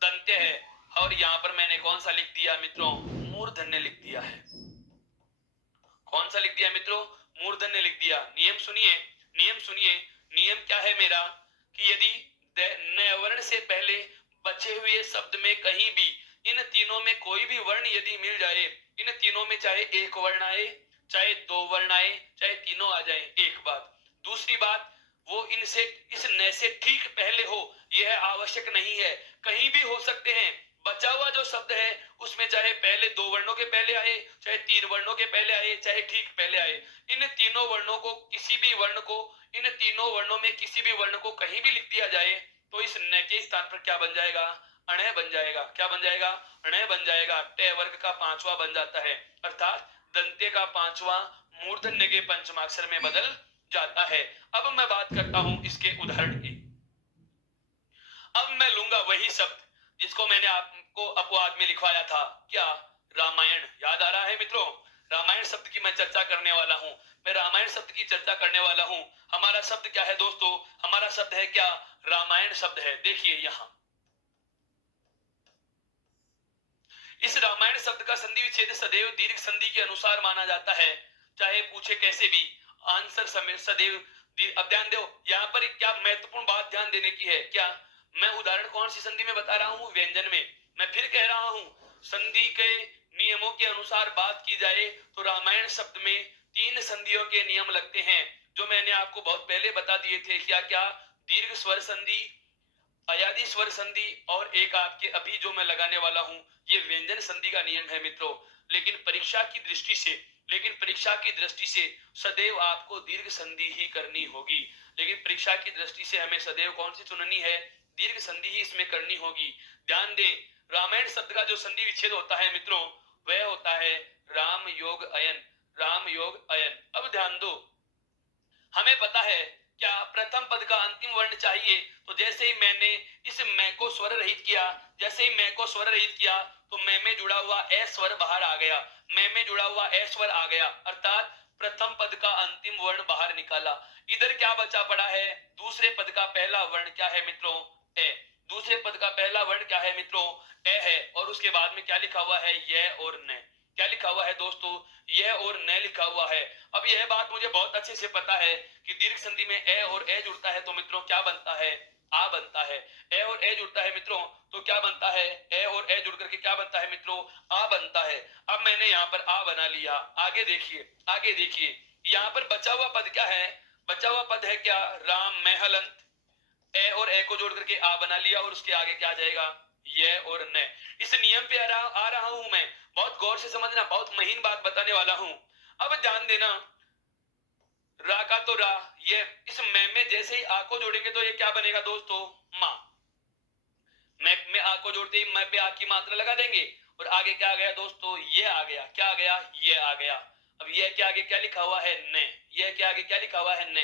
दंत्य है। और यहाँ पर मैंने कौन सा लिख दिया मित्रों, मूर्धन्य लिख दिया है। कौन सा लिख दिया मित्रों, मूर्धन्य लिख दिया। नियम सुनिए, नियम सुनिए, नियम क्या है मेरा कि यदि नए वर्ण से पहले बचे हुए शब्द में कहीं भी इन तीनों में कोई भी वर्ण यदि मिल जाए, इन तीनों में चाहे एक वर्ण आए, चाहे दो वर्ण आए, चाहे तीनों आ जाए, एक बात। दूसरी बात, वो इनसे, इस नए से ठीक पहले हो, यह आवश्यक नहीं है, कहीं भी हो सकते हैं। बचा हुआ जो शब्द है उसमें चाहे पहले दो वर्णों के पहले आए, चाहे तीन वर्णों के पहले आए, चाहे ठीक पहले आए, इन तीनों वर्णों को, किसी भी वर्ण को, इन तीनों वर्णों में किसी भी वर्ण को कहीं भी लिख दिया जाए तो इस न के स्थान पर क्या बन जाएगा, अणय बन जाएगा। क्या बन जाएगा, अणय बन जाएगा। ट वर्ग का पांचवा बन जाता है, अर्थात दंत्य का पांचवा मूर्धन्य के पंचमाक्षर में बदल जाता है। अब मैं बात करता हूं इसके उदाहरण की। अब मैं लूंगा वही शब्द जिसको मैंने आपको अपवाद में लिखवाया था, क्या, रामायण। याद आ रहा है मित्रों, रामायण शब्द की मैं चर्चा करने वाला हूं, मैं रामायण शब्द की चर्चा करने वाला हूं। हमारा शब्द क्या है दोस्तों, हमारा शब्द है क्या, रामायण शब्द है। देखिए यहां इस रामायण शब्द का संधि विच्छेद सदैव दीर्घ संधि के अनुसार माना जाता है, चाहे पूछे कैसे भी, आंसर समय सदैव। अब ध्यान दो, यहाँ पर क्या महत्वपूर्ण बात ध्यान देने की है, क्या, मैं उदाहरण कौन सी संधि में बता रहा हूं, व्यंजन में। मैं फिर कह रहा हूं, संधि के नियमों के अनुसार बात की जाए तो रामायण शब्द में तीन संधियों के नियम लगते हैं, जो मैंने आपको बहुत पहले बता दिए थे। क्या क्या, दीर्घ स्वर संधि, अयादि स्वर संधि, और एक आपके अभी जो मैं लगाने वाला हूं, ये व्यंजन संधि का नियम है मित्रों। लेकिन परीक्षा की दृष्टि से, लेकिन परीक्षा की दृष्टि से सदैव आपको दीर्घ संधि ही करनी होगी। लेकिन परीक्षा की दृष्टि से हमें सदैव कौन सी चुननी है, दीर्घ संधि ही इसमें करनी होगी। ध्यान दें, रामायण शब्द का जो संधि विच्छेद होता है मित्रों, वह होता है राम योग अयन, राम योग अयन। अब ध्यान दो, हमें पता है क्या, प्रथम पद का अंतिम वर्ण चाहिए, तो जैसे ही मैंने इस मैं को स्वर रहित किया, जैसे ही मैं को स्वर रहित किया, तो मैं में जुड़ा हुआ ए स्वर बाहर आ गया, मैं में जुड़ा हुआ ए स्वर आ गया, अर्थात प्रथम पद का अंतिम वर्ण बाहर निकाला। इधर क्या बचा पड़ा है, दूसरे पद का पहला वर्ण क्या है मित्रों, ए। दूसरे पद का पहला वर्ण क्या है मित्रों, ए है, और उसके बाद में क्या लिखा हुआ है, यह और न। क्या लिखा हुआ है दोस्तों, यह और न लिखा हुआ है। अब यह बात मुझे बहुत अच्छे से पता है कि दीर्घ संधि में ए और ए जुड़ता है तो मित्रों क्या बनता है, आ बनता है। ए और ए जुड़ता है मित्रों तो क्या बनता है, ए और ए जुड़ करके क्या बनता है मित्रों, आ बनता है। अब मैंने यहाँ पर आ बना लिया। आगे देखिए, आगे देखिए, यहाँ पर बचा हुआ पद क्या है, बचा हुआ पद है क्या, राम महलंत। ए और ए को जोड़ करके आ बना लिया, और उसके आगे क्या जाएगा, ये और न। इस नियम पे आ रहा हूं मैं, बहुत गौर से समझना, बहुत महीन बात बताने वाला हूं। अब ध्यान देना, रा का तो रा, ये इस में जैसे ही आ को जोड़ेंगे तो ये क्या बनेगा दोस्तों, मां। मैं आ को जोड़ते ही मैं पे आ की मात्रा लगा देंगे, और आगे क्या आ गया दोस्तों, ये आ गया, क्या आ गया, ये आ गया। अब ये के आगे क्या लिखा हुआ है, ने। ये के आगे क्या लिखा हुआ है, ने।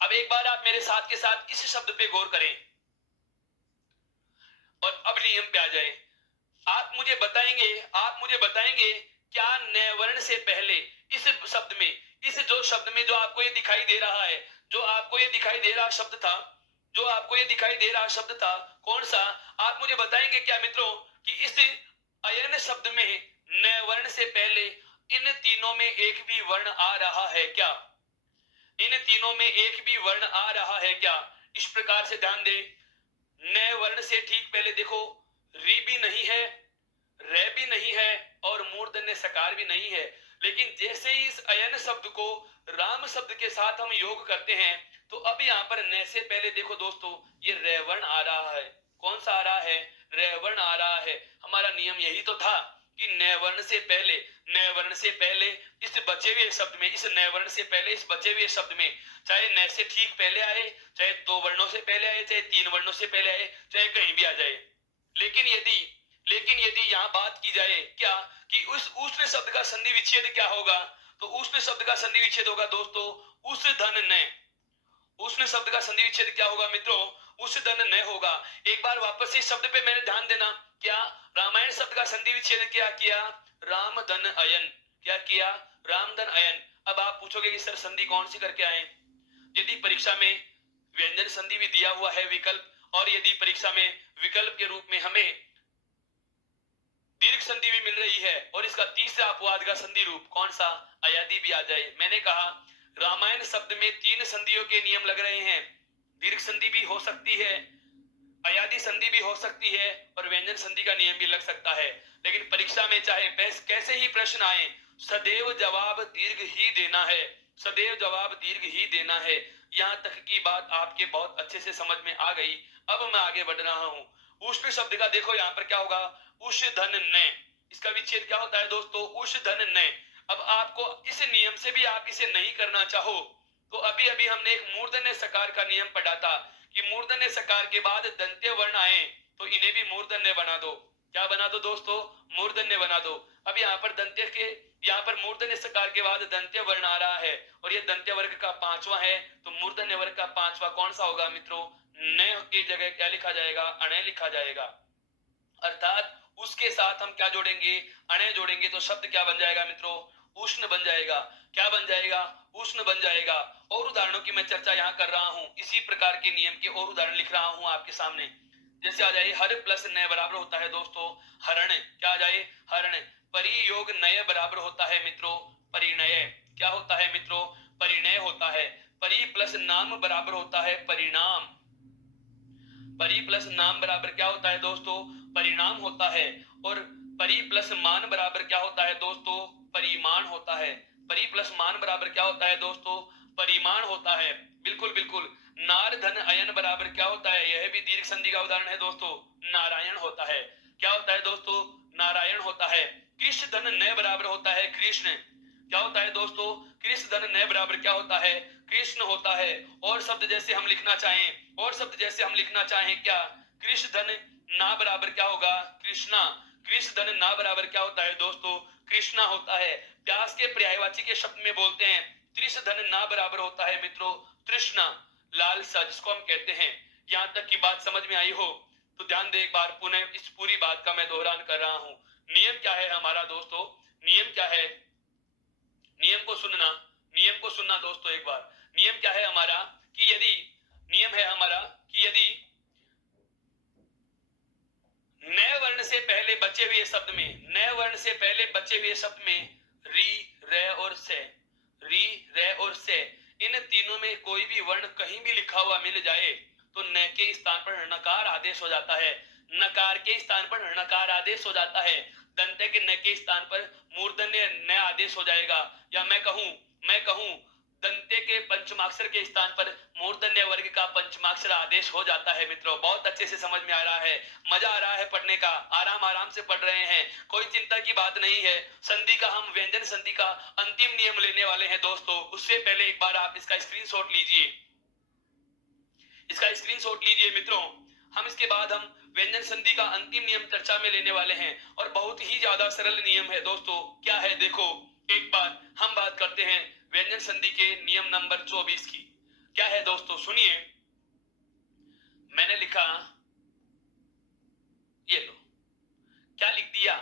अब एक बार आप मेरे साथ के साथ इस शब्द पे गौर करें और अब नियम पे आ जाए। आप मुझे बताएंगे क्या न वर्ण से पहले इस शब्द में, इस जो शब्द में जो आपको ये दिखाई दे रहा है, जो आपको ये दिखाई दे रहा शब्द था, जो आपको ये दिखाई दे रहा शब्द था, कौन सा? आप मुझे बताएंगे क्या मित्रों कि इस अयन शब्द में न वर्ण से पहले इन तीनों में एक भी वर्ण आ रहा है क्या? इन तीनों में एक भी वर्ण आ रहा है क्या? इस प्रकार से ध्यान दे, न वर्ण से ठीक पहले देखो, री भी नहीं है, रे भी नहीं है और मूर्धन्य सकार भी नहीं है। लेकिन जैसे ही इस अयन शब्द को राम शब्द के साथ हम योग करते हैं तो अब यहाँ पर न से पहले देखो दोस्तों, ये रे वर्ण आ रहा है। कौन सा आ रहा है? रे वर्ण आ रहा है। हमारा नियम यही तो था कि न वर्ण से पहले, न वर्ण से पहले इस बचे हुए शब्द में, इस न वर्ण से पहले इस बचे हुए शब्द में, चाहे न से ठीक पहले आए, चाहे दो वर्णों से पहले आए, चाहे तीन वर्णों से पहले आए, चाहे कहीं भी आ जाए, लेकिन यदि यहाँ बात की जाए क्या कि उस उष्ण शब्द का संधि विच्छेद क्या होगा, तो उष्ण शब्द का संधि विच्छेद होगा दोस्तों उस धन न। उष्ण शब्द का संधि विच्छेद क्या होगा मित्रों? उस धन न होगा। एक बार वापस इस शब्द पे मैंने ध्यान देना, क्या रामायण शब्द का संधि विच्छेद क्या किया? राम धन अयन। क्या किया? राम धन अयन। अब आप पूछोगे कि सर संधि कौन सी करके आए? यदि परीक्षा में व्यंजन संधि भी दिया हुआ है विकल्प, और यदि परीक्षा में विकल्प के रूप में हमें दीर्घ संधि भी मिल रही है और इसका तीसरा अपवाद का संधि रूप कौन सा? अयादि भी आ जाए। मैंने कहा रामायण शब्द में तीन संधियों के नियम लग रहे हैं, दीर्घ संधि भी हो सकती है, अयादि संधि भी हो सकती है और व्यंजन संधि का नियम भी लग सकता है। लेकिन परीक्षा में चाहे कैसे ही प्रश्न आए, सदैव जवाब दीर्घ ही देना है, सदैव जवाब दीर्घ ही देना है। यहां तक की बात आपके बहुत अच्छे से समझ में आ गई। अब मैं आगे बढ़ रहा हूं। उष्ण शब्द का देखो यहाँ पर क्या होगा, उष धन न। इसका विच्छेद क्या होता है दोस्तों? उष धन न। अब आपको इस नियम से भी आप इसे नहीं करना चाहो तो अभी अभी हमने एक मूर्धन्य सकार का नियम पढ़ा था कि मूर्धन्य सकार के बाद दंत्य वर्ण आए तो इन्हें भी मूर्धन्य बना दो। क्या बना दो दोस्तों? मूर्धन्य बना दो। अब यहाँ पर दंत्य के, यहाँ पर मूर्धन्य सकार के बाद दंत्य वर्ण आ रहा है और ये दंत्य वर्ग का पांचवा है, तो मूर्धन्य वर्ग का पांचवा कौन सा होगा मित्रों? न की जगह क्या लिखा जाएगा? अणय लिखा जाएगा। अर्थात उसके साथ हम क्या जोड़ेंगे? अणय जोड़ेंगे तो शब्द क्या बन जाएगा मित्रों? उष्ण बन जाएगा। क्या बन जाएगा? उष्ण बन जाएगा। और उदाहरणों की मैं चर्चा यहाँ कर रहा हूं, इसी प्रकार के नियम के और उदाहरण लिख रहा हूं आपके सामने। जैसे आ जाए हर प्लस नय बराबर होता है दोस्तों हरण। क्या आ जाए? हरण। परियोग नय बराबर होता है मित्रों परिणय। क्या होता है मित्रों? परिणय होता है। परि प्लस नाम बराबर होता है परिणाम। परि प्लस नाम बराबर क्या होता है दोस्तों? परिणाम होता है। और परि प्लस मान बराबर क्या होता है दोस्तों? परिमाण होता है। परि प्लस मान बराबर क्या होता है दोस्तों? परिमाण होता है। बिल्कुल बिल्कुल। नार धन अयन बराबर क्या होता है? यह भी दीर्घ संधि का उदाहरण है दोस्तों, नारायण होता है। क्या होता है दोस्तों? नारायण होता है। कृष्ण धन न बराबर होता है कृष्ण। क्या होता है दोस्तों? कृष्ण धन न बराबर क्या होता है? कृष्ण होता है। और शब्द जैसे हम लिखना चाहें, और शब्द जैसे हम लिखना चाहें क्या? कृष्ण धन ना बराबर क्या होगा? कृष्णा। कृष्ण धन ना बराबर क्या होता है दोस्तों? कृष्णा होता है। प्यास के पर्यायवाची के शब्द में बोलते हैं, त्रिश धन ना बराबर होता है मित्रों तृष्णा, लालसा जिसको हम कहते हैं। यहां तक की बात समझ में आई हो तो ध्यान दे एक बार पुनः इस पूरी बात का मैं दोहरान कर रहा हूं। नियम क्या है हमारा दोस्तों? नियम क्या है? नियम को सुनना, नियम को सुनना दोस्तों एक बार। नियम क्या है हमारा कि यदि, नियम है हमारा कि यदि नए वर्ण से पहले बचे हुए शब्द में, नए वर्ण से पहले बचे हुए शब्द में री, रे और से, री, रे और से, इन तीनों में कोई भी वर्ण कहीं भी लिखा हुआ मिल जाए तो न के स्थान पर नकार आदेश हो जाता है, नकार के स्थान पर नकार आदेश हो जाता है, दंत्य के न के स्थान पर मूर्धन्य न आदेश हो जाएगा। या मैं कहूं दंत्य के पंचमाक्षर के स्थान पर मूर्धन्य वर्ग का पंचमाक्षर आदेश हो जाता है मित्रों। बहुत अच्छे से समझ में आ रहा है, मजा आ रहा है पढ़ने का, आराम आराम से पढ़ रहे हैं, कोई चिंता की बात नहीं है। संधि का, हम व्यंजन संधि का अंतिम नियम लेने वाले हैं दोस्तों। उससे पहले एक बार आप इसका स्क्रीनशॉट लीजिए, इसका स्क्रीनशॉट लीजिए मित्रों। हम इसके बाद हम व्यंजन संधि का अंतिम नियम चर्चा में लेने वाले हैं और बहुत ही ज्यादा सरल नियम है दोस्तों। क्या है देखो, एक बार हम बात करते हैं व्यंजन संधि के नियम नंबर 24 की। क्या है दोस्तों, सुनिए। मैंने लिखा, ये लो, क्या लिख दिया,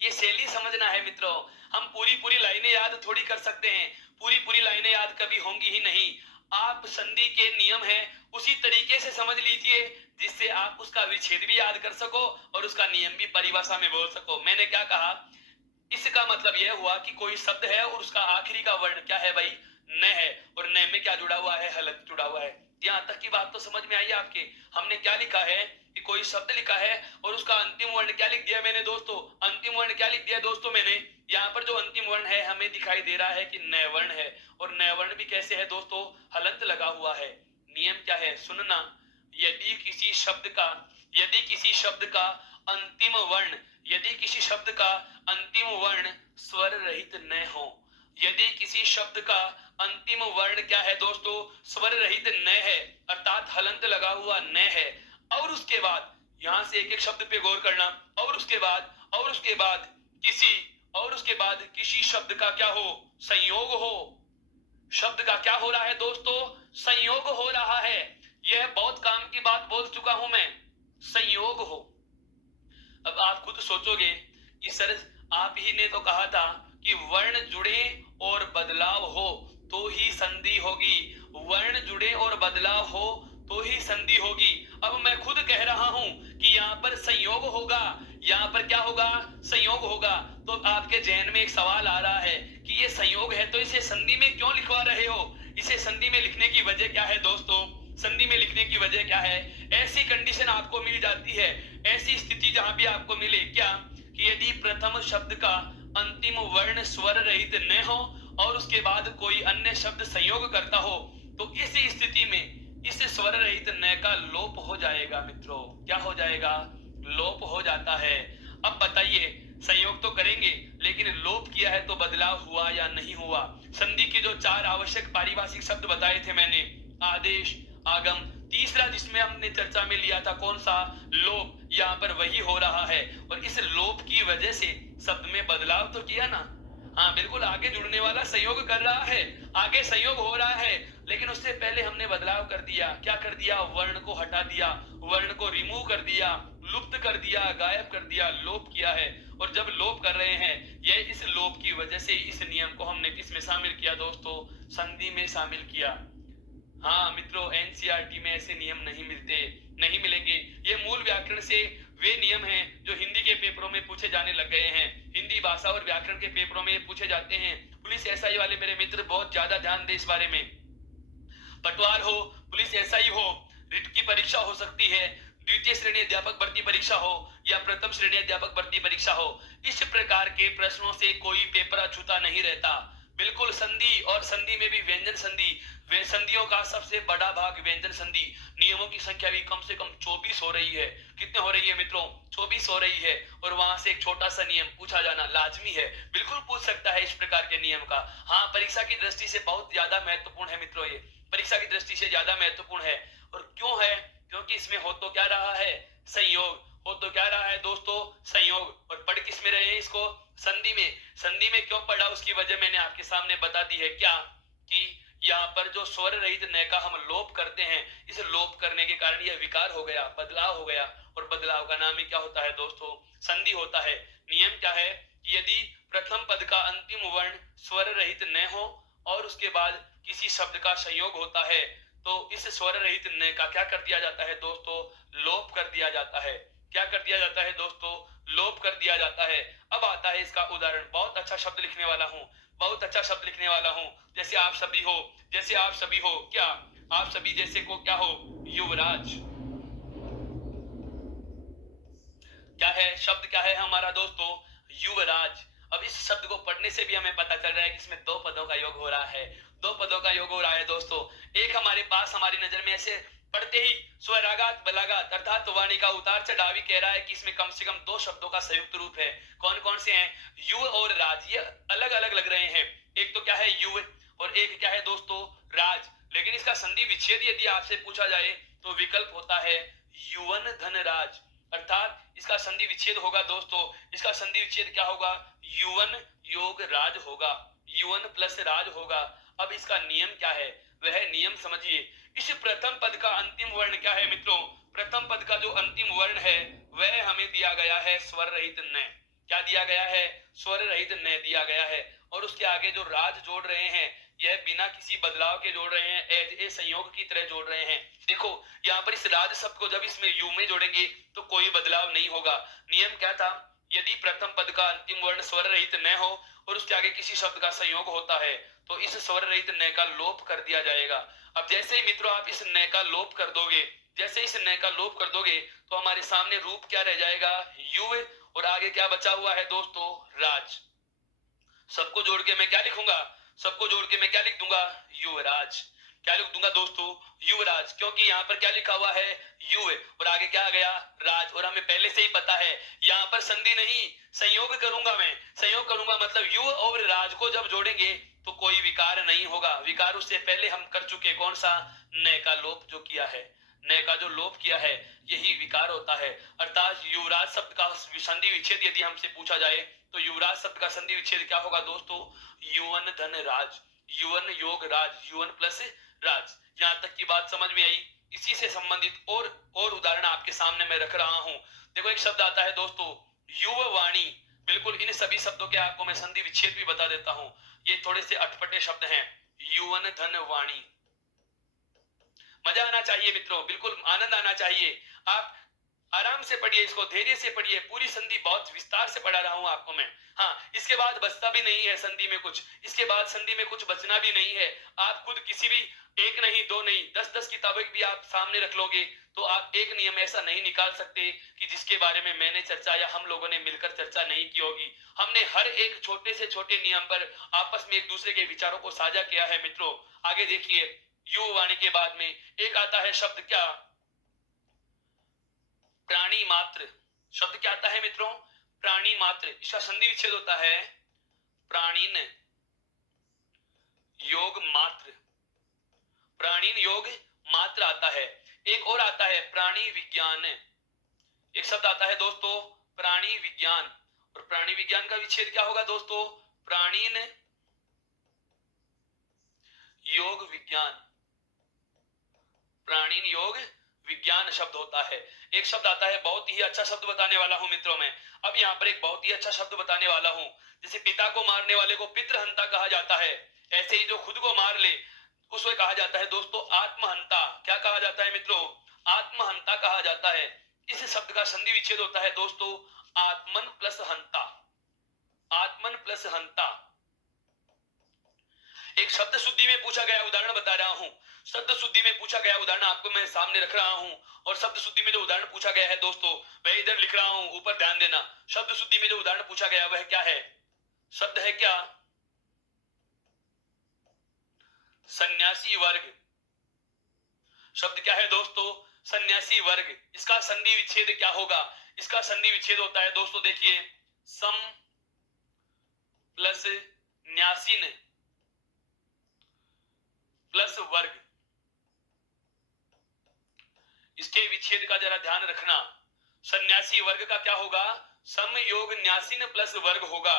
ये शैली समझना है मित्रों। हम पूरी पूरी लाइनें याद थोड़ी कर सकते हैं, पूरी पूरी लाइनें याद कभी होंगी ही नहीं। आप संधि के नियम है उसी तरीके से समझ लीजिए जिससे आप उसका विच्छेद भी याद कर सको और उसका नियम भी परिभाषा में बोल सको। मैंने क्या कहा, इसका मतलब यह हुआ कि कोई शब्द है और उसका आखिरी का वर्ण क्या है भाई, न है, और न में क्या जुड़ा हुआ है, हलंत जुड़ा हुआ है। यहां तक की बात तो समझ में आई आपके। हमने क्या लिखा है कि कोई शब्द लिखा है और उसका अंतिम वर्ण क्या लिख दिया मैंने दोस्तों, अंतिम वर्ण क्या लिख दिया दोस्तों मैंने। यहाँ पर जो अंतिम वर्ण है हमें दिखाई दे रहा है कि न वर्ण है, और न वर्ण भी कैसे है दोस्तों, हलंत लगा हुआ है। नियम क्या है, सुनना, यदि किसी शब्द का, यदि किसी शब्द का अंतिम वर्ण, यदि किसी शब्द का अंतिम वर्ण स्वर रहित न हो, यदि किसी शब्द का अंतिम वर्ण क्या है दोस्तों, स्वर रहित न है, अर्थात हलंत लगा हुआ न है, और उसके बाद यहां से एक एक शब्द पे गौर करना, और उसके बाद, और उसके बाद किसी, और उसके बाद किसी शब्द का क्या हो, संयोग हो। शब्द का क्या हो रहा है दोस्तों, संयोग हो रहा है। यह बहुत काम की बात बोल चुका हूं मैं, संयोग हो। अब आप खुद सोचोगे कि सर आप ही ने तो कहा था कि वर्ण जुड़े और बदलाव हो तो ही संधि होगी, वर्ण जुड़े और बदलाव हो तो ही संधि होगी। अब मैं खुद कह रहा हूं कि यहाँ पर संयोग होगा, यहाँ पर क्या होगा, संयोग होगा। तो आपके जहन में एक सवाल आ रहा है कि ये संयोग है तो इसे संधि में क्यों लिखवा रहे हो। इसे संधि में लिखने की वजह क्या है दोस्तों, संधि में लिखने की वजह क्या है, ऐसी कंडीशन आपको मिल जाती है, ऐसी स्थिति जहां भी आपको मिले क्या, कि यदि प्रथम शब्द का अंतिम वर्ण स्वर रहित न हो और उसके बाद कोई अन्य शब्द संयोग करता हो तो इस स्थिति में इस स्वर रहित न का लोप हो जाएगा मित्रों। क्या हो जाएगा, लोप हो जाता है। अब बताइए, संयोग तो करेंगे लेकिन लोप किया है तो बदलाव हुआ या नहीं हुआ। संधि के जो 4 आवश्यक पारिभाषिक शब्द बताए थे मैंने, आदेश, आगम, तीसरा जिसमें हमने चर्चा में लिया था कौन सा, लोप, यहाँ पर वही हो रहा है। और इस लोप की वजह से शब्द में बदलाव तो किया ना, हाँ बिल्कुल, आगे जुड़ने वाला संयोग कर रहा है, आगे संयोग हो रहा है, लेकिन उससे पहले हमने बदलाव कर दिया। क्या कर दिया, वर्ण को हटा दिया, वर्ण को रिमूव कर दिया, लुप्त कर दिया, गायब कर दिया, लोप किया है। और जब लोप कर रहे हैं, यह इस लोप की वजह से इस नियम को हमने किस में शामिल किया दोस्तों, संधि में शामिल किया। हाँ मित्रों, एनसीईआरटी में ऐसे नियम नहीं मिलते, नहीं मिलेंगे। ये मूल व्याकरण से वे नियम हैं जो हिंदी के पेपरों में पूछे जाने लग गए हैं, हिंदी भाषा और व्याकरण के पेपरों में पूछे जाते हैं। पुलिस एसआई वाले मेरे मित्र बहुत ज्यादा ध्यान दे इस बारे में। पटवार हो, पुलिस एसआई हो, रिट की परीक्षा हो सकती है, द्वितीय श्रेणी अध्यापक भर्ती परीक्षा हो या प्रथम श्रेणी अध्यापक भर्ती परीक्षा हो, इस प्रकार के प्रश्नों से कोई पेपर अछूता नहीं रहता। बिल्कुल, संधि और संधि में भी व्यंजन संधि, वे संधियों का सबसे बड़ा भाग व्यंजन संधि, नियमों की संख्या भी कम से कम 24 हो रही है। कितने हो रही है मित्रों, 24 हो रही है। और वहां से एक छोटा सा नियम पूछा जाना लाजमी है, बिल्कुल पूछ सकता है इस प्रकार के नियम का। हाँ, परीक्षा की दृष्टि से बहुत ज्यादा महत्वपूर्ण है मित्रों, ये परीक्षा की दृष्टि से ज्यादा महत्वपूर्ण है। और क्यों है, क्योंकि इसमें हो तो क्या रहा है, संयोग, हो तो क्या रहा है दोस्तों, संयोग। और पढ़ किस में रहे हैं इसको, संधि में। संधि में क्यों पढ़ा उसकी वजह मैंने आपके सामने बता दी है, क्या कि यहाँ पर जो स्वर रहित न का हम लोप करते हैं, इस लोप करने के कारण यह विकार हो गया, बदलाव हो गया, और बदलाव का नाम ही क्या होता है दोस्तों, संधि होता है। नियम क्या है कि यदि प्रथम पद का अंतिम वर्ण स्वर रहित न हो और उसके बाद किसी शब्द का संयोग होता है तो इस स्वर रहित न का क्या कर दिया जाता है दोस्तों, लोप कर दिया जाता है। क्या कर दिया जाता है दोस्तों, लोप कर दिया जाता है। अब आता है इसका उदाहरण, बहुत अच्छा शब्द लिखने वाला हूं, बहुत अच्छा शब्द लिखने वाला हूं। जैसे आप सभी हो, जैसे आप सभी हो, क्या आप सभी जैसे को क्या हो, युवराज। क्या है शब्द, क्या है हमारा दोस्तों, युवराज। अब इस शब्द को पढ़ने से भी हमें पता चल रहा है कि इसमें 2 पदों का योग हो रहा है, 2 पदों का योग हो रहा है दोस्तों। एक हमारे पास, हमारी नजर में ऐसे पढ़ते ही स्वराघात बलाघात अर्थात वाणी का उतार चढ़ाव कह रहा है कि इसमें कम से कम 2 शब्दों का संयुक्त रूप है। कौन कौन से हैं, युव और राज, ये अलग अलग लग रहे हैं। एक तो क्या है युव और एक क्या है दोस्तों, राज। लेकिन इसका संधि विच्छेद यदि आपसे पूछा जाए तो विकल्प होता है युवन धन राज, अर्थात इसका संधि विच्छेद होगा दोस्तों, इसका संधि विच्छेद क्या होगा, युवन योग राज होगा, युवन प्लस राज होगा। अब इसका नियम क्या है, वह नियम समझिए। इस प्रथम पद का अंतिम वर्ण क्या है मित्रों, प्रथम पद का जो अंतिम वर्ण है वह हमें दिया गया है स्वर रहित न। क्या दिया गया है, स्वर रहित न दिया गया है। और उसके आगे जो राज जोड़ रहे हैं यह बिना किसी बदलाव के जोड़ रहे हैं, एज ए संयोग की तरह जोड़ रहे हैं। देखो यहाँ पर इस राज शब्द को जब इसमें यू में जोड़ेंगे तो कोई बदलाव नहीं होगा। नियम क्या था, यदि प्रथम पद का अंतिम वर्ण स्वर रहित न हो और उसके आगे किसी शब्द का संयोग होता है तो इस स्वर रहित न का लोप कर दिया जाएगा। अब जैसे ही मित्रों आप इस न का लोप कर दोगे, जैसे इस न का लोप कर दोगे तो हमारे सामने रूप क्या रह जाएगा, युव, और आगे क्या बचा हुआ है दोस्तों, राज। सबको जोड़ के मैं क्या लिखूंगा, सबको जोड़ के मैं क्या लिख दूंगा, युवराज। क्या लिख दूंगा दोस्तों, युवराज, क्योंकि यहाँ पर क्या लिखा हुआ है, युव, और आगे क्या आ गया, राज। और हमें पहले से ही पता है यहाँ पर संधि नहीं संयोग करूंगा, मैं संयोग करूंगा मतलब युव और राज को जब जोड़ेंगे तो कोई विकार नहीं होगा। विकार उससे पहले हम कर चुके, कौन सा, न का लोप जो किया है, न का जो लोप किया है यही विकार होता है। अर्थात युवराज शब्द का संधि विच्छेद यदि हमसे पूछा जाए तो युवराज शब्द का संधि विच्छेद क्या होगा दोस्तों, युवन धन राज, युवन योग राज, युवन प्लस राज। यहां तक की बात समझ में आई। इसी से संबंधित और उदाहरण आपके सामने मैं रख रहा हूं। देखो एक शब्द आता है दोस्तों युववाणी, बिल्कुल इन सभी शब्दों के आपको मैं संधि विच्छेद भी बता देता हूं। ये थोड़े से अटपटे शब्द हैं, युवन धन वाणी। मजा आना चाहिए मित्रों, बिल्कुल आनंद आना चाहिए। आप आराम से पढ़िए, इसको धैर्य से पढ़िए, पूरी संधि बहुत विस्तार से पढ़ा रहा हूं आपको मैं। हाँ, इसके बाद बचता भी नहीं है संधि में कुछ, इसके बाद संधि में कुछ बचना भी नहीं है। आप खुद किसी भी एक नहीं दो नहीं 10-10 किताबें भी आप सामने रख लोगे तो आप एक नियम ऐसा नहीं निकाल सकते कि जिसके बारे में मैंने चर्चा या हम लोगों ने मिलकर चर्चा नहीं की होगी। हमने हर एक छोटे से छोटे नियम पर आपस में एक दूसरे के विचारों को साझा किया है मित्रों। आगे देखिए, युववाणी के बाद में एक आता है शब्द क्या, प्राणी मात्र। शब्द क्या आता है मित्रों, प्राणी मात्र। इसका संधि विच्छेद होता है प्राणीन योग मात्र, प्राणीन योग मात्र आता है। एक और आता है प्राणी विज्ञान, एक शब्द आता है दोस्तों प्राणी विज्ञान, और प्राणी विज्ञान का विच्छेद क्या होगा दोस्तों, प्राणीन योग विज्ञान, प्राणीन योग विज्ञान शब्द होता है। एक शब्द आता है, बहुत ही अच्छा शब्द बताने वाला हूं मित्रों मैं। अब यहाँ पर एक बहुत ही अच्छा शब्द बताने वाला हूं। जैसे पिता को मारने वाले को पितृहंता कहा जाता है, ऐसे ही जो खुद को मार ले उसे कहा जाता है दोस्तों आत्महंता। क्या कहा जाता है मित्रों, आत्महंता कहा जाता है। इस शब्द का संधि विच्छेद होता है दोस्तों आत्मन प्लस हंता, आत्मन प्लस हंता। एक शब्द शुद्धि में पूछा गया उदाहरण बता रहा हूं, शब्द शुद्धि में पूछा गया उदाहरण आपको मैं सामने रख रहा हूं। और शब्द शुद्धि में जो उदाहरण पूछा गया है दोस्तों वह इधर लिख रहा हूं, ऊपर ध्यान देना। शब्द शुद्धि में जो उदाहरण पूछा गया वह क्या है, शब्द है क्या, सन्यासी वर्ग। शब्द क्या है दोस्तों, सन्यासी वर्ग। इसका संधि विच्छेद क्या होगा, इसका संधि विच्छेद होता है दोस्तों देखिए सम प्लस न्यासीन प्लस वर्ग। इसके विच्छेद का जरा ध्यान रखना। सन्यासी वर्ग का क्या होगा, सम योग न्यासीन प्लस वर्ग होगा,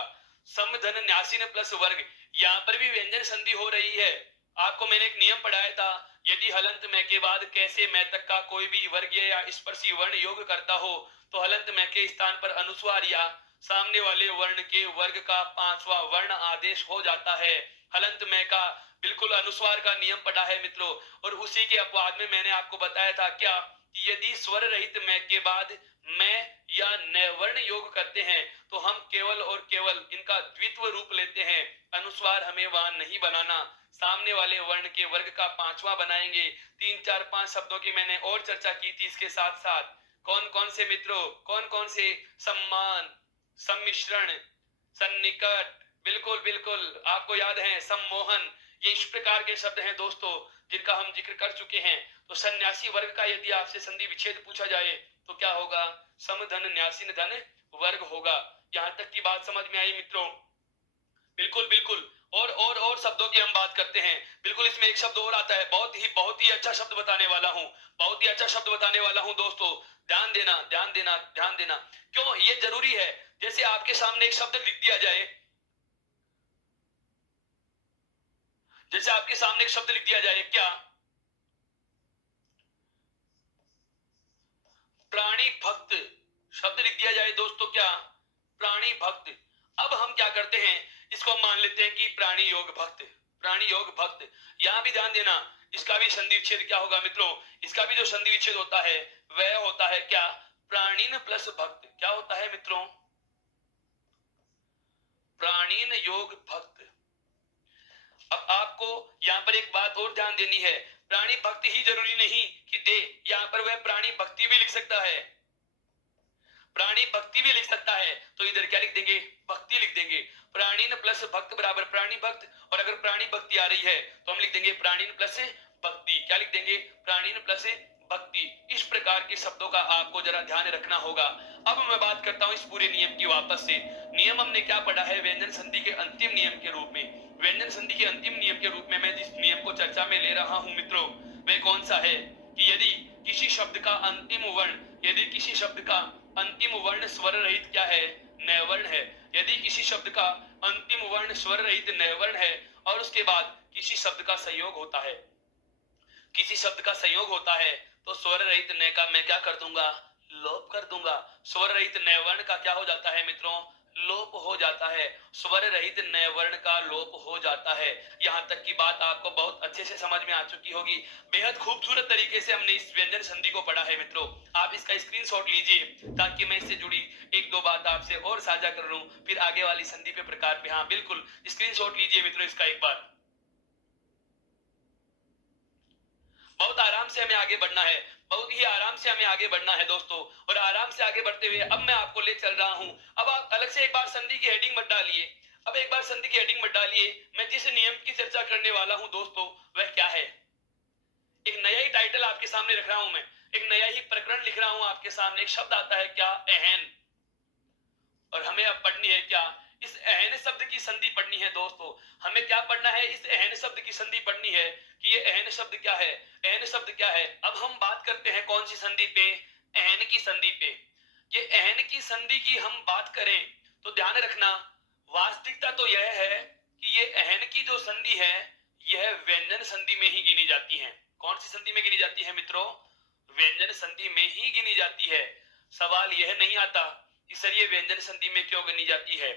सम धन न्यासीन प्लस वर्ग। यहां पर भी व्यंजन संधि हो रही है। आपको मैंने एक नियम पढ़ाया था, यदि हलंत में के बाद कैसे मैं तक का कोई भी वर्गीय या स्पर्शी वर्ण योग करता हो तो हलंत में के स्थान पर अनुस्वार या सामने वाले वर्ण के वर्ग का पांचवा वर्ण आदेश हो जाता है। हलंत में का बिल्कुल अनुस्वार का नियम पढ़ा है मित्रों। और उसी के अपवाद में मैंने आपको बताया था क्या, कि यदि स्वर रहित मैं के बाद मैं या न वर्ण योग करते हैं तो हम केवल और केवल इनका द्वित्व रूप लेते हैं। अनुस्वार हमें वहां नहीं बनाना, सामने वाले वर्ण के वर्ग का पांचवा बनाएंगे। 3 4 5 शब्दों की मैंने और चर्चा की थी इसके साथ साथ। कौन कौन से मित्रों, कौन कौन से, सम्मान, सम्मिश्रण, सन्निकट, बिल्कुल बिल्कुल आपको याद है, सम्मोहन। ये इस प्रकार के शब्द हैं दोस्तों जिनका हम जिक्र कर चुके हैं। तो सन्यासी वर्ग का यदि आपसे संधि विच्छेद पूछा जाए तो क्या होगा, समधन न्यासीन धन वर्ग होगा। यहां तक की बात समझ में आई मित्रों, बिल्कुल बिल्कुल। और शब्दों की हम बात करते हैं। बिल्कुल इसमें एक शब्द और आता है, बहुत ही अच्छा शब्द बताने वाला हूं, बहुत ही अच्छा शब्द बताने वाला हूं दोस्तों। ध्यान देना, ध्यान देना, ध्यान देना। क्यों ये जरूरी है? जैसे आपके सामने एक शब्द लिख दिया जाए, जैसे आपके सामने एक शब्द लिख दिया जाए, क्या? प्राणी भक्त शब्द लिख दिया जाए दोस्तों, क्या? प्राणी भक्त। अब हम क्या करते हैं, इसको हम मान लेते हैं कि प्राणी योग भक्त, प्राणी योग भक्त। यहां भी ध्यान देना, इसका भी संधि विच्छेद क्या होगा मित्रों? इसका भी जो संधि विच्छेद होता है वह होता है क्या? प्राणीन प्लस भक्त। क्या होता है मित्रों? प्राणीन योग भक्त। अब आपको यहां पर एक बात और ध्यान देनी है, प्राणी भक्ति ही जरूरी नहीं कि दे, यहां पर वह प्राणी भक्ति भी लिख सकता है, प्राणी भक्ति भी लिख सकता है। तो इधर क्या लिख देंगे? भक्ति लिख देंगे। प्राणीन प्लस भक्त बराबर प्राणी भक्त, और अगर प्राणी भक्ति आ रही है तो हम लिख देंगे प्राणीन प्लस भक्ति। क्या लिख देंगे? प्राणीन प्लस भक्ति। इस प्रकार के शब्दों का आपको जरा ध्यान रखना होगा। अब मैं बात करता हूं इस पूरे नियम की वापस से। नियम हमने क्या पढ़ा है व्यंजन संधि के अंतिम नियम के रूप में? व्यंजन संधि के अंतिम नियम के रूप में मैं जिस नियम को चर्चा में ले रहा हूं मित्रों, वह कौन सा है कि यदि किसी शब्द का अंतिम वर्ण, यदि किसी शब्द का अंतिम वर्ण स्वर रहित क्या है? नैवर्ण है। यदि किसी शब्द का अंतिम वर्ण स्वर रहित नैवर्ण है और उसके बाद किसी शब्द का संयोग होता है, किसी शब्द का संयोग होता है, तो स्वर रहित न का मैं क्या कर दूंगा? लोप कर दूंगा। स्वर रहित नैवर्ण का क्या हो जाता है मित्रों? लोप हो जाता है। स्वर रहित नैवर्ण का लोप हो जाता है। यहां तक की बात आपको बहुत अच्छे से समझ में आ चुकी होगी। बेहद खूबसूरत तरीके से हमने इस व्यंजन संधि को पढ़ा है मित्रों। आप इसका स्क्रीनशॉट लीजिए ताकि मैं इससे जुड़ी एक दो बात आपसे और साझा कर लूं, फिर आगे वाली संधि पे प्रकार पे। हाँ बिल्कुल, स्क्रीनशॉट लीजिए मित्रों इसका एक बार। बहुत आराम से हमें आगे बढ़ना है, बहुत ही आराम से हमें आगे बढ़ना है दोस्तों। और आराम से आगे बढ़ते हुए अब मैं आपको ले चल रहा हूं। अब आप अलग से एक बार संधि की हेडिंग मत डालिए, अब एक बार संधि की हेडिंग मत डालिए। मैं जिस नियम की चर्चा करने वाला हूं दोस्तों वह क्या है? एक नया ही टाइटल आपके सामने रख रहा हूं मैं, एक नया ही प्रकरण लिख रहा हूं आपके सामने। एक शब्द आता है क्या? एहन। और हमें अब पढ़नी है क्या? इस एहन शब्द की संधि पढ़नी है दोस्तों। हमें क्या पढ़ना है? इस एहन शब्द की संधि पढ़नी है कि ये एहन शब्द क्या है, एहन शब्द क्या है। अब हम बात करते हैं कौन सी संधि पे? एहन की संधि पे। ये एहन की संधि की हम बात करें तो ध्यान रखना, वास्तविकता तो यह है कि ये एहन की जो संधि है यह व्यंजन संधि में ही गिनी जाती है। कौन सी संधि में गिनी जाती है मित्रों? व्यंजन संधि में ही गिनी जाती है। सवाल यह नहीं आता कि सर ये व्यंजन संधि में क्यों गिनी जाती है,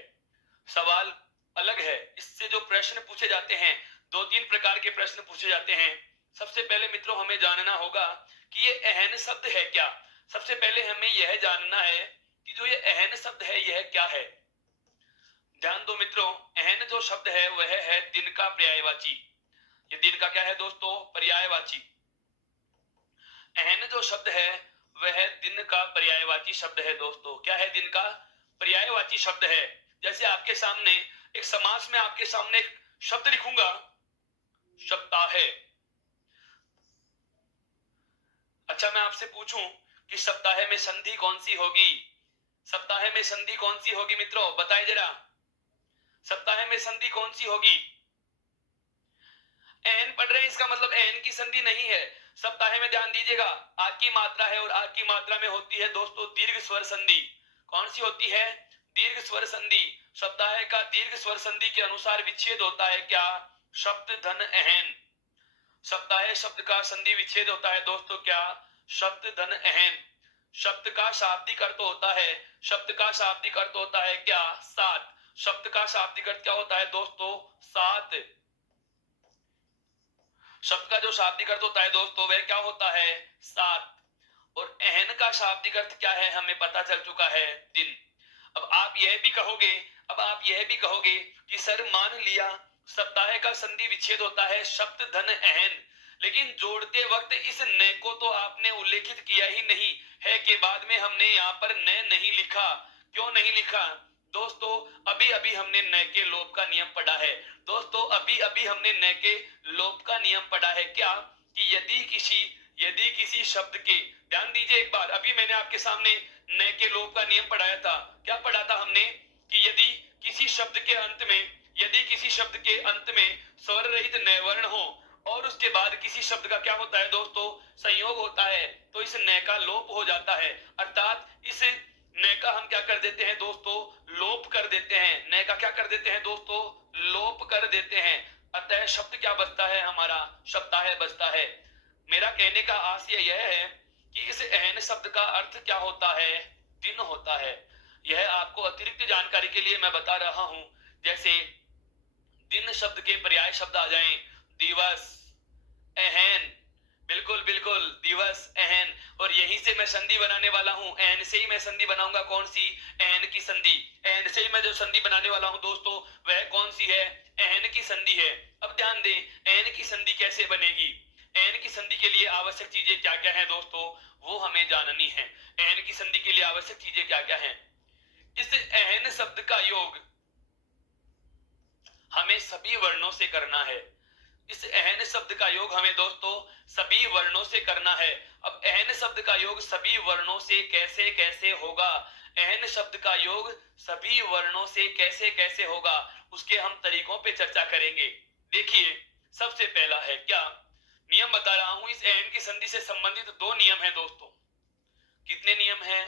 सवाल अलग है। इससे जो प्रश्न पूछे जाते हैं, दो तीन प्रकार के प्रश्न पूछे जाते हैं। सबसे पहले मित्रों हमें जानना होगा कि ये एहन शब्द है क्या। सबसे पहले हमें यह जानना है कि जो ये एहन शब्द है यह क्या है। ध्यान दो मित्रों, एहन जो शब्द है वह है दिन का पर्यायवाची। ये दिन का क्या है दोस्तों? पर्यायवाची। एहन जो शब्द है वह दिन का पर्यायवाची शब्द है दोस्तों। क्या है? दिन का पर्यायवाची शब्द है। जैसे आपके सामने एक समास में आपके सामने एक शब्द लिखूंगा, सप्ताह। अच्छा मैं आपसे पूछूं कि सप्ताह में संधि कौन सी होगी? सप्ताह में संधि कौन सी होगी मित्रों? बताएं जरा, सप्ताह में संधि कौन सी होगी? एन पढ़ रहे हैं इसका मतलब एन की संधि नहीं है। सप्ताह में ध्यान दीजिएगा, आ की मात्रा है और आ की मात्रा में होती है दोस्तों दीर्घ स्वर संधि। कौन सी होती है? दीर्घ स्वर संधि। सप्ताह का दीर्घ स्वर संधि के अनुसार विच्छेद होता है क्या? शब्द धन एहन। सप्ताह शब्द का संधि विच्छेद होता है दोस्तों क्या? शब्द धन एहन। शब्द का शाब्दिक अर्थ होता है, शब्द का शाब्दिक अर्थ होता है क्या? सात। शब्द का शाब्दिक अर्थ क्या होता है दोस्तों? सात। शब्द का जो शाब्दिक अर्थ होता है दोस्तों वह क्या होता है? सात। और एहन का शाब्दिक अर्थ क्या है हमें पता चल चुका है, दिन। अब आप यह भी कहोगे, अब आप यह भी कहोगे कि सर मान लिया सप्ताह का संधि विच्छेद होता है शब्द धन एहन, लेकिन जोड़ते वक्त इस न को तो आपने उल्लेखित किया ही नहीं है कि बाद में हमने यहाँ पर न नहीं लिखा। क्यों नहीं लिखा दोस्तों? अभी अभी हमने न के लोप का नियम पढ़ा है दोस्तों, अभी अभी हमने न के लोप का नियम पढ़ा है क्या? कि यदि किसी शब्द के, ध्यान दीजिए एक बार, अभी मैंने आपके सामने न के लोप का नियम पढ़ाया था। क्या पढ़ा था हमने? कि यदि किसी शब्द के अंत में यदि किसी शब्द के अंत में स्वर रहित नए वर्ण हो और उसके बाद किसी शब्द का क्या होता है दोस्तों, संयोग होता है, तो इस नए का लोप हो जाता है। अर्थात इस नए का हम क्या कर देते हैं दोस्तों, लोप कर देते हैं। नए का क्या कर देते हैं दोस्तों, लोप कर देते हैं। अतः शब्द क्या बचता है हमारा, शब्दाहय बचता है। मेरा कहने का आशय यह है कि इस एहन शब्द का अर्थ क्या होता है, दिन होता है। यह आपको अतिरिक्त जानकारी के लिए मैं बता रहा हूं। जैसे दिन शब्द के पर्याय शब्द आ जाएं, दिवस, एहन, बिल्कुल बिल्कुल, दिवस, एहन, और यहीं से मैं संधि बनाने वाला हूं। एहन से ही मैं संधि बनाऊंगा, कौन सी, एहन की संधि। एहन से ही मैं जो संधि बनाने वाला हूं दोस्तों, वह कौन सी है, एहन की संधि है। अब ध्यान दें, एहन की संधि कैसे बनेगी। एहन की संधि के लिए आवश्यक चीजें क्या क्या है दोस्तों, वो हमें जाननी है। एहन की संधि के लिए आवश्यक चीजें क्या क्या है। इस एहन शब्द का योग हमें सभी वर्णों से करना है। इस एहन शब्द का योग हमें दोस्तों सभी वर्णों से करना है। अब एहन शब्द का योग सभी वर्णों से कैसे कैसे होगा, एहन शब्द का योग सभी वर्णों से कैसे कैसे होगा, उसके हम तरीकों पे चर्चा करेंगे। देखिए, सबसे पहला है क्या, नियम बता रहा हूं। इस एहन की संधि से संबंधित दो नियम है दोस्तों। कितने नियम हैं,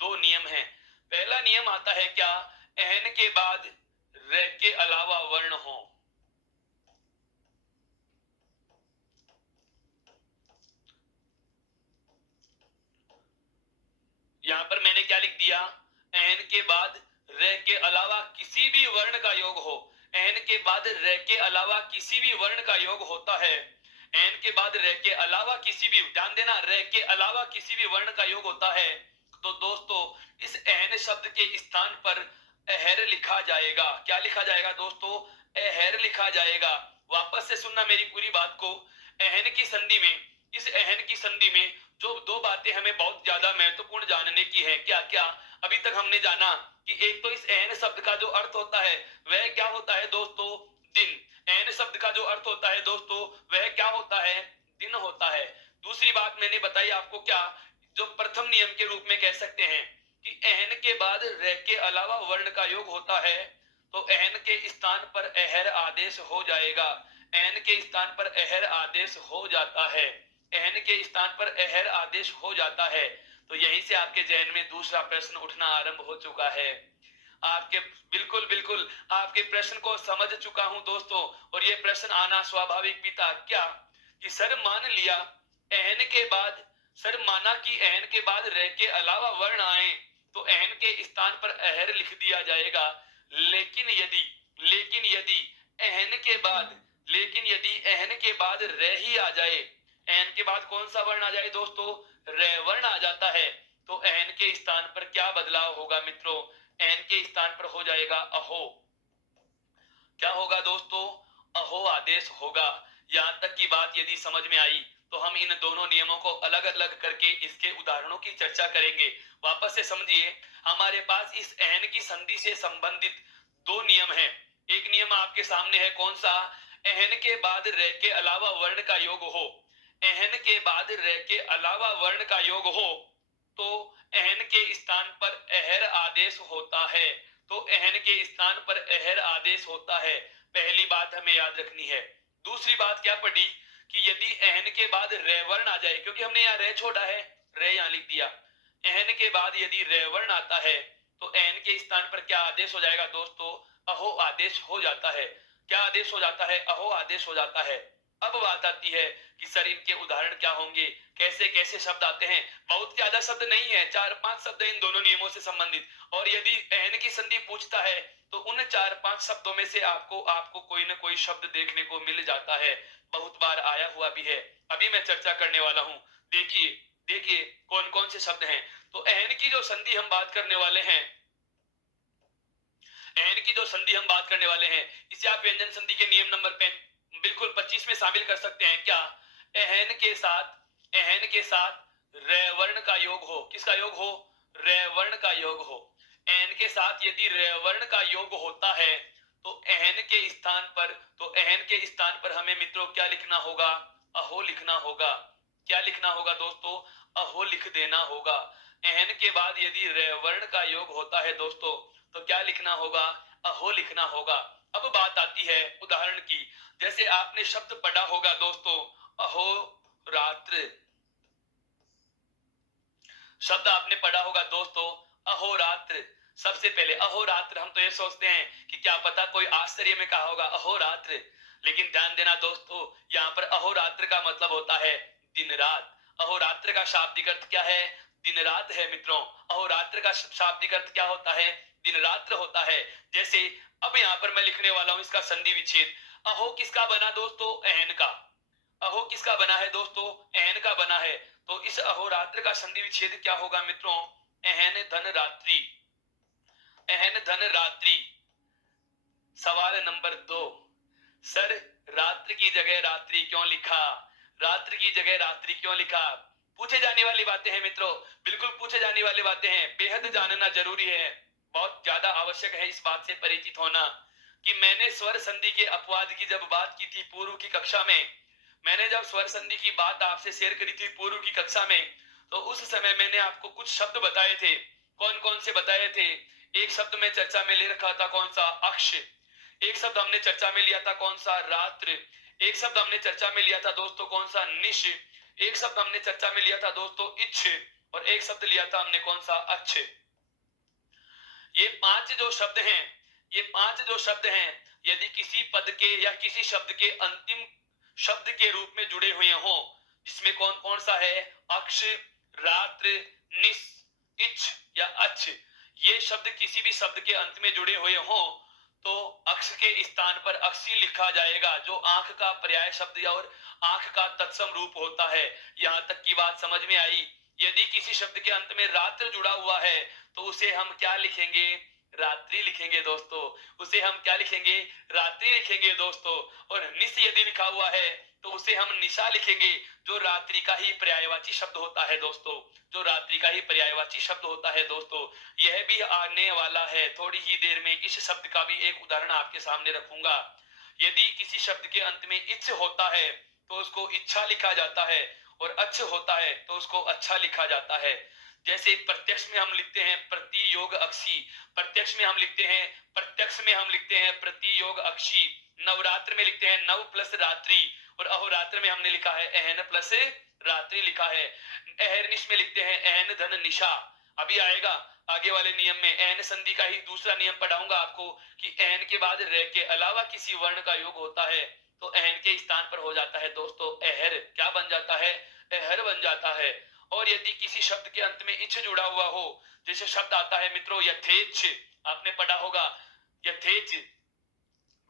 दो नियम हैं। पहला नियम आता है क्या, एहन के बाद र के अलावा वर्ण हो। यहां पर मैंने क्या लिख दिया, एहन के बाद र के अलावा किसी भी वर्ण का योग हो। एहन के बाद र के अलावा किसी भी वर्ण का योग होता है। एहन के बाद र के अलावा किसी भी, ध्यान देना, र के अलावा किसी भी वर्ण का योग होता है। तो दोस्तों इस एहन शब्द के स्थान पर अहर लिखा जाएगा। क्या लिखा जाएगा दोस्तों, अहर लिखा जाएगा। वापस से सुनना मेरी पूरी बात को। एहन की संधि में, इस एहन की संधि में जो दो बातें हमें बहुत ज्यादा महत्वपूर्ण जानने की है, क्या क्या। अभी तक हमने जाना कि एक तो इस एहन शब्द का जो अर्थ होता है वह क्या होता है दोस्तों, दिन। एहन शब्द का जो अर्थ होता है दोस्तों वह क्या होता है, दिन होता है। दूसरी बात मैंने बताई आपको, क्या, जो प्रथम नियम के रूप में कह सकते हैं कि एहन के बाद र के अलावा वर्ण का योग होता है, तो एहन के स्थान पर अहर आदेश हो जाएगा। एहन के स्थान पर अहर आदेश हो जाता है। एहन के स्थान पर अहर आदेश हो जाता है। तो यहीं से आपके जहन में दूसरा प्रश्न उठना आरंभ हो चुका है। आपके, बिल्कुल बिल्कुल, आपके प्रश्न को समझ चुका हूं दोस्तों। और ये प्रश्न आना स्वाभाविक भी था। क्या, कि सर मान लिया एहन के बाद, सर माना कि एहन के बाद र के अलावा वर्ण आए तो एहन के स्थान पर अहर लिख दिया जाएगा। लेकिन यदि, लेकिन यदि एहन के बाद, लेकिन यदि एहन के बाद र ही आ जाए, एहन के बाद कौन सा वर्ण आ जाए दोस्तों, र वर्ण आ जाता है, तो एहन के स्थान पर क्या बदलाव होगा मित्रों, एहन के स्थान पर हो जाएगा अहो। क्या होगा दोस्तों, अहो आदेश होगा। यहां तक की बात यदि समझ में आई तो हम इन दोनों नियमों को अलग अलग करके इसके उदाहरणों की चर्चा करेंगे। वापस से समझिए, हमारे पास इस एहन की संधि से संबंधित दो नियम हैं। एक नियम आपके सामने है, कौन सा, एहन के बाद र के अलावा वर्ण का योग हो। एहन के बाद र के अलावा वर्ण का योग हो तो एहन के स्थान पर अहर आदेश होता है। तो एहन के स्थान पर अहर आदेश होता है। पहली बात हमें याद रखनी है। दूसरी बात क्या पढ़ी, कि यदि एहन के बाद रे वर्ण आ जाए, क्योंकि हमने यहाँ रे छोड़ा है, रे यहाँ लिख दिया। एहन के बाद यदि रे वर्ण आता है तो एहन के स्थान पर क्या आदेश हो जाएगा दोस्तों, अहो आदेश हो जाता है। क्या आदेश हो जाता है, अहो आदेश हो जाता है। अब बात आती है कि सर इनके उदाहरण क्या होंगे, कैसे कैसे शब्द आते हैं। बहुत ज्यादा शब्द नहीं है, 4-5 शब्द इन दोनों नियमों से संबंधित। और यदि एहन की संधि पूछता है तो उन 4-5 शब्दों में से आपको कोई ना कोई शब्द देखने को मिल जाता है, बहुत बार आया हुआ भी है। अभी मैं चर्चा करने वाला हूं। देखिए, देखिए कौन कौन से शब्द हैं। तो एहन की जो संधि हम बात करने वाले हैं, एहन की जो संधि हम बात करने वाले हैं, इसे आप व्यंजन संधि के नियम नंबर बिल्कुल 25 में शामिल कर सकते हैं। क्या, एहन के साथ, एहन के साथ रे वर्ण का योग हो। किसका योग हो, रे वर्ण का योग हो। एहन के साथ यदि रे वर्ण का योग होता है तो एहन के स्थान पर, तो एहन के स्थान पर हमें मित्रों क्या लिखना होगा, अहो लिखना होगा। क्या लिखना होगा दोस्तों, अहो लिख देना होगा। एहन के बाद यदि रे वर्ण का योग होता है दोस्तों तो क्या लिखना होगा, अहो लिखना होगा। अब बात आती है उदाहरण की। जैसे आपने शब्द पढ़ा होगा दोस्तों, अहोरात्र। शब्द आपने पढ़ा होगा दोस्तों, अहोरात्र। सबसे पहले अहोरात्र, हम तो ये सोचते हैं कि क्या पता कोई आश्चर्य में कहा होगा अहोरात्र, लेकिन ध्यान देना दोस्तों, यहाँ पर अहोरात्र का मतलब होता है दिन रात। अहोरात्र का शाब्दिक अर्थ क्या है? दिन रात है मित्रों। अहोरात्र का शाब्दिक अर्थ क्या होता है? दिन रात्र होता है। जैसे अब यहाँ पर मैं लिखने वाला हूं इसका संधि विच्छेद। अहो किसका बना दोस्तों? अहन का। अहो किसका बना है दोस्तों? अहन का बना है। तो इस अहोरात्र का संधि विच्छेद क्या होगा मित्रों? अहन धन रात्रि। अहन धन रात्रि। सवाल नंबर 2, सर रात्रि की जगह रात्रि क्यों लिखा? रात्रि की जगह रात्रि क्यों लिखा? पूछे जाने वाली बातें हैं मित्रों, बिल्कुल पूछे जाने वाली बातें हैं, बेहद जानना जरूरी है। बहुत ज्यादा आवश्यक है इस बात से परिचित होना कि मैंने स्वर संधि के अपवाद की जब बात की थी पूर्व की कक्षा में, मैंने जब स्वर संधि की बात आपसे शेयर करी थी पूर्व की कक्षा में, तो उस समय मैंने आपको कुछ शब्द बताए थे। कौन कौन से बताए थे? एक शब्द में चर्चा में ले रखा था, कौन सा? अक्ष। एक शब्द हमने चर्चा में लिया था, कौन सा? रात्र। एक शब्द हमने चर्चा में लिया था दोस्तों, कौन सा? निश। एक शब्द हमने चर्चा में लिया था दोस्तों, इच्छ। और एक शब्द लिया था हमने, कौन सा? अच्छ। ये 5 जो शब्द हैं, ये 5 जो शब्द हैं, यदि किसी पद के या किसी शब्द के अंतिम शब्द के रूप में जुड़े हुए हो, जिसमें कौन कौन सा है? अक्ष, रात्र, निश, इच्छ या अच्छ। ये शब्द किसी भी शब्द के अंत में जुड़े हुए हो तो अक्ष के स्थान पर अक्षी लिखा जाएगा, जो आंख का पर्याय शब्द और आंख का तत्सम रूप होता है। यहां तक की बात समझ में आई? यदि किसी शब्द के अंत में रात्र जुड़ा हुआ है तो उसे हम क्या लिखेंगे? रात्रि लिखेंगे दोस्तों। उसे हम क्या लिखेंगे? रात्रि लिखेंगे दोस्तों। और निश यदि लिखा हुआ है तो उसे हम निशा लिखेंगे, जो रात्रि का ही पर्यायवाची शब्द होता है दोस्तों। जो रात्रि का ही पर्यायवाची शब्द होता है दोस्तों। यह भी आने वाला है थोड़ी ही देर में। इस शब्द का भी एक उदाहरण आपके सामने रखूंगा। यदि किसी शब्द के अंत में इच्छ होता है तो उसको इच्छा लिखा जाता है, और अच्छ होता है तो उसको अच्छा लिखा जाता है। जैसे प्रत्यक्ष में हम लिखते हैं प्रतियोग अक्षी, प्रत्यक्ष में हम लिखते हैं, प्रत्यक्ष में हम लिखते हैं प्रतियोग अक्षी। नवरात्र में लिखते हैं नव प्लस रात्रि, और अहोरात्र में हमने लिखा है अहन प्लस रात्रि लिखा है। अहरनिश में लिखते हैं अहन धन निशा। अभी आएगा आगे वाले नियम में एन संधि का ही दूसरा नियम पढ़ाऊंगा आपको कि एन के बाद रे के अलावा किसी वर्ण का योग होता है तो एन के स्थान पर हो जाता है दोस्तों अहर। क्या बन जाता है? अहर बन जाता है। और यदि किसी शब्द के अंत में इच्छ जुड़ा हुआ हो, जैसे शब्द आता है मित्रों यथेच्छ, आपने पढ़ा होगा यथेच्छ।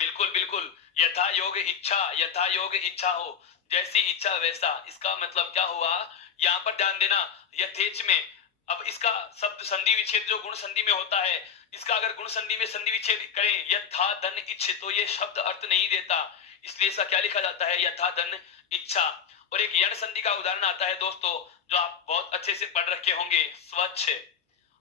बिल्कुल बिल्कुल, यथा योग इच्छा, यथा योग इच्छा हो, जैसी इच्छा वैसा। इसका मतलब क्या हुआ? यहाँ पर ध्यान देना, यथेच्छ में अब इसका शब्द संधि विच्छेद जो गुण संधि में होता है, इसका अगर गुण संधि में संधि विच्छेद करें यथा धन इच्छ तो ये शब्द अर्थ नहीं देता, इसलिए इसका क्या लिखा जाता है? यथा धन इच्छा। और एक यण संधि का उदाहरण आता है दोस्तों, जो आप बहुत अच्छे से पढ़ रखे होंगे, स्वच्छ।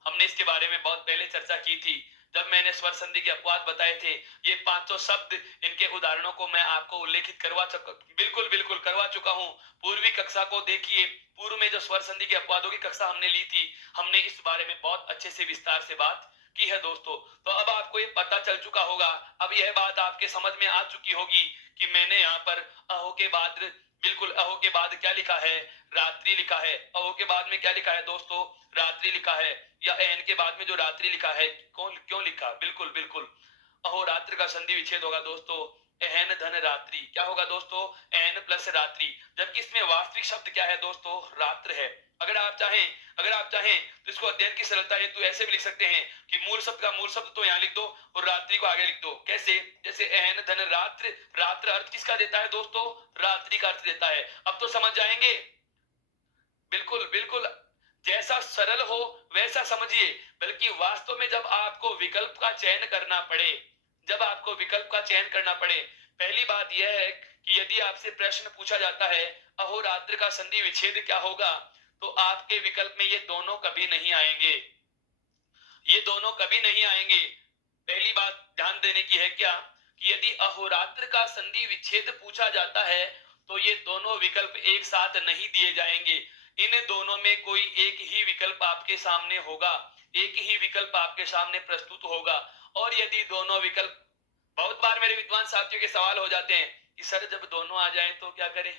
हमने इसके बारे में बहुत पहले चर्चा की थी जब मैंने स्वर संधि के अपवाद बताए थे। ये 500 शब्द, इनके उदाहरणों को मैं आपको उल्लेखित करवा चुका, बिल्कुल बिल्कुल करवा चुका हूं। पूर्वी कक्षा को देखिए, पूर्व में जो स्वर संधि के अपवादों की कक्षा हमने ली थी, हमने इस बारे में बहुत अच्छे से विस्तार से बात की है दोस्तों। तो अब आपको ये पता चल चुका होगा, अब यह बात आपके समझ में आ चुकी होगी कि मैंने यहाँ पर अहो के बाद, बिल्कुल अहो के बाद क्या लिखा है? रात्रि लिखा है। अहो के बाद में क्या लिखा है दोस्तों? रात्रि लिखा है। या एन के बाद में जो रात्रि लिखा है, कौन क्यों लिखा? बिल्कुल बिल्कुल, अहोरात्र का संधि विच्छेद होगा दोस्तों एहन धन रात्रि। क्या होगा दोस्तों? एन प्लस रात्रि। जबकि इसमें वास्तविक शब्द क्या है दोस्तों? रात्र है। अगर आप चाहें तो इसको अध्ययन की सरलता हेतु ऐसे भी लिख सकते हैं कि मूल शब्द का मूल शब्द तो यहाँ लिख दो और रात्रि को आगे लिख दो। कैसे? जैसे एहन धन रात्र, रात्र अर्थ किसका देता है दोस्तों? रात्रि का अर्थ देता है। अब तो समझ जाएंगे। बिल्कुल बिल्कुल, जैसा सरल हो वैसा समझिए। बल्कि वास्तव में जब आपको विकल्प का चयन करना पड़े, जब आपको विकल्प का चयन करना पड़े, पहली बात यह है कि यदि आपसे प्रश्न पूछा जाता है अहोरात्र का संधि विच्छेद क्या होगा, तो आपके विकल्प में ये दोनों कभी नहीं आएंगे। ये दोनों कभी नहीं आएंगे। पहली बात ध्यान देने की है क्या कि यदि अहोरात्र का संधि विच्छेद पूछा जाता है तो ये दोनों विकल्प एक साथ नहीं दिए जाएंगे। इन दोनों में कोई एक ही विकल्प आपके सामने होगा, एक ही विकल्प आपके सामने प्रस्तुत होगा। और यदि दोनों विकल्प बहुत बार मेरे विद्वान साथियों के सवाल हो जाते हैं कि सर जब दोनों आ जाएं तो क्या करें।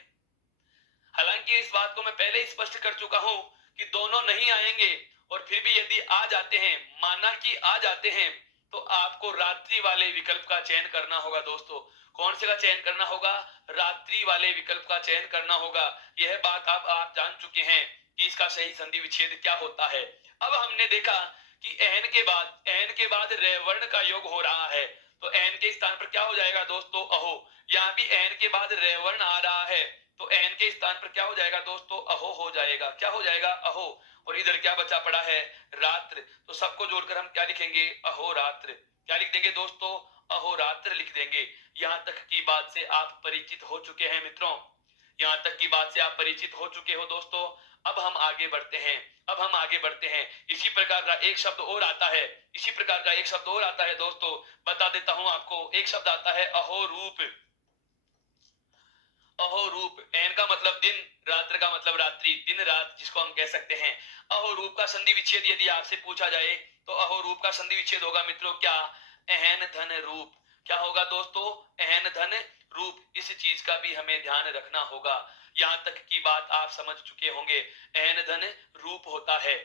हालांकि इस बात को मैं पहले ही स्पष्ट कर चुका हूं कि दोनों नहीं आएंगे, और फिर भी यदि आ जाते हैं, माना कि आ जाते हैं, तो आपको रात्रि वाले विकल्प का चयन करना होगा दोस्तों। कौन से का चयन करना होगा? रात्रि वाले विकल्प का चयन करना होगा। यह बात आप जान चुके हैं कि इसका सही संधि विच्छेद क्या होता है। अब हमने देखा कि एन के बाद रेवर्ण का योग हो रहा है, तो एन के स्थान पर क्या हो जाएगा दोस्तों? अहो। यहाँ भी एन के बाद रेवर्ण आ रहा है, तो एन के स्थान पर क्या हो जाएगा दोस्तों? अहो हो जाएगा। क्या हो जाएगा? अहो। और इधर क्या बचा पड़ा है? रात्र। तो सबको जोड़कर हम क्या लिखेंगे? अहोरात्र। क्या लिख देंगे दोस्तों? अहोरात्र लिख देंगे। यहां तक की बात से आप परिचित हो चुके हैं मित्रों, यहां तक की बात से आप परिचित हो चुके हो दोस्तों। अब हम आगे बढ़ते हैं। इसी प्रकार का एक शब्द और आता है दोस्तों, बता देता हूं आपको। एक शब्द आता है अहोरूप। अहोरूप, एन का मतलब दिन, रात्र का मतलब रात्रि, दिन रात जिसको हम कह सकते हैं। अहोरूप का संधि विच्छेद यदि आपसे पूछा जाए तो अहोरूप का संधि विच्छेद होगा मित्रों क्या? अहन धन रूप। क्या होगा दोस्तों? अहन धन रूप। इस चीज का भी हमें ध्यान रखना होगा। यहां तक की बात आप समझ चुके होंगे। अहन धन रूप होता है।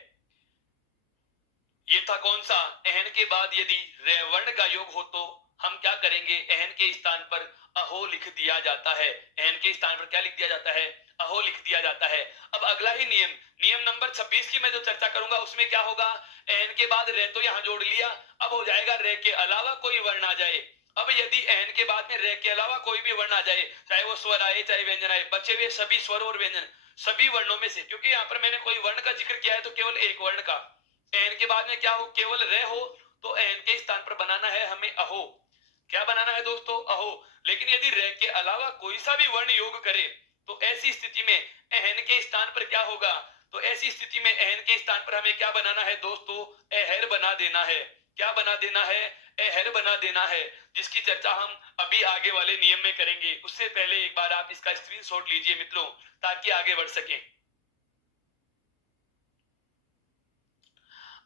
ये था कौन सा? अहन के बाद यदि रेवर्ण का योग हो तो हम क्या करेंगे? अहन के स्थान पर अहो लिख दिया जाता है। अहन के स्थान पर क्या लिख दिया जाता है? अहो लिख दिया जाता है। अब अगला ही नियम नंबर 26 की मैं जो चर्चा करूंगा उसमें क्या होगा? अहन के बाद रे तो यहां जोड़ लिया, अब हो जाएगा रे के अलावा कोई वर्ण आ जाए। अब यदि एन के बाद में रे के अलावा कोई भी वर्ण आ जाए, चाहे वो स्वर आए चाहे व्यंजन आए, बचे हुए सभी स्वर और व्यंजन सभी वर्णों में से, क्योंकि यहाँ पर मैंने कोई वर्ण का जिक्र किया है तो केवल एक वर्ण का। एन के बाद में क्या हो? केवल रे हो, तो एन के स्थान पर बनाना है हमें अहो। क्या बनाना है दोस्तों? अहो। लेकिन यदि रे के अलावा कोई सा भी वर्ण योग करे तो ऐसी स्थिति में एहन के स्थान पर क्या होगा? तो ऐसी स्थिति में एहन के स्थान पर हमें क्या बनाना है दोस्तों? एहर बना देना है। क्या बना देना है? एहर बना देना है, जिसकी चर्चा हम अभी आगे वाले नियम में करेंगे। उससे पहले एक बार आप इसका स्क्रीनशॉट लीजिए मित्रों, ताकि आगे बढ़ सके।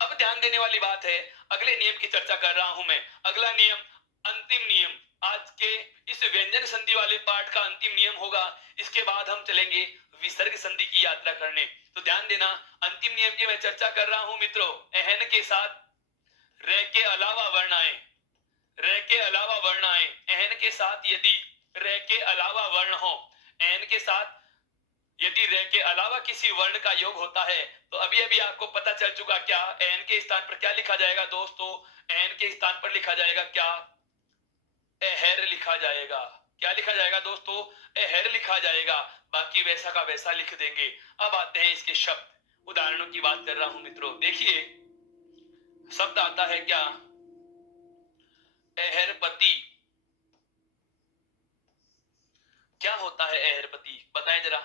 अब ध्यान देने वाली बात है, अगले नियम की चर्चा कर रहा हूं मैं। अगला नियम, अंतिम नियम, आज के इस व्यंजन संधि वाले पार्ट का अंतिम नियम होगा। इसके बाद हम चलेंगे विसर्ग संधि की यात्रा करने। तो ध्यान देना, अंतिम नियम की मैं चर्चा कर रहा हूं मित्रों। एहन के साथ रे के अलावा वर्ण आए, रे के अलावा वर्ण आए, एहन के साथ यदि रे के अलावा वर्ण हो, एहन के साथ यदि रे के अलावा किसी वर्ण का योग होता है, तो अभी अभी आपको पता चल चुका क्या? एन के स्थान पर क्या लिखा जाएगा दोस्तों? एन के स्थान पर लिखा जाएगा क्या? एहर लिखा जाएगा। क्या लिखा जाएगा दोस्तों? एहर लिखा जाएगा। बाकी वैसा का वैसा लिख देंगे। अब आते हैं इसके शब्द, उदाहरणों की बात कर रहा हूं मित्रों। देखिए शब्द आता है क्या? एहरपति। क्या होता है एहरपति? बताएं जरा।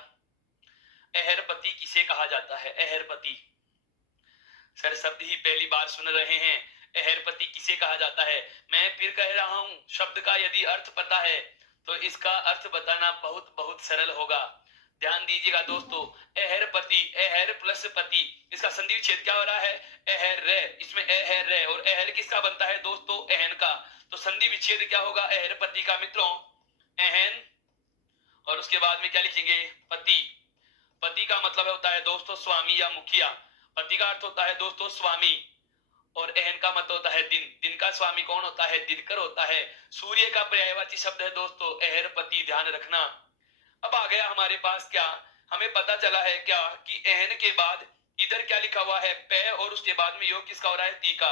एहरपति किसे कहा जाता है? एहरपति, सर शब्द ही पहली बार सुन रहे हैं। एहरपति किसे कहा जाता है? मैं फिर कह रहा हूं, शब्द का यदि अर्थ पता है तो इसका अर्थ बताना बहुत बहुत सरल होगा। ध्यान दीजिएगा दोस्तों, एहरपति, एहर प्लस पति, इसका संधि विच्छेद क्या हो रहा है? एहर रे। इसमें एहर रे, और एहर किसका बनता है दोस्तों? एहन का। तो संधि विच्छेद क्या होगा एहरपति का मित्रों? एहन, और उसके बाद में क्या लिखेंगे? पति। पति का मतलब होता है दोस्तों स्वामी या मुखिया। पति का अर्थ होता है दोस्तों स्वामी, और एहन का मतलब होता है दिन। दिन का स्वामी कौन होता है? दिनकर होता है। सूर्य का पर्यायवाची शब्द है दोस्तों एहरपति, ध्यान रखना। अब आ गया हमारे पास क्या? हमें पता चला है क्या कि एहन के बाद इधर क्या लिखा हुआ है? पे, और उसके बाद में योग किसका हो रहा है? ती का।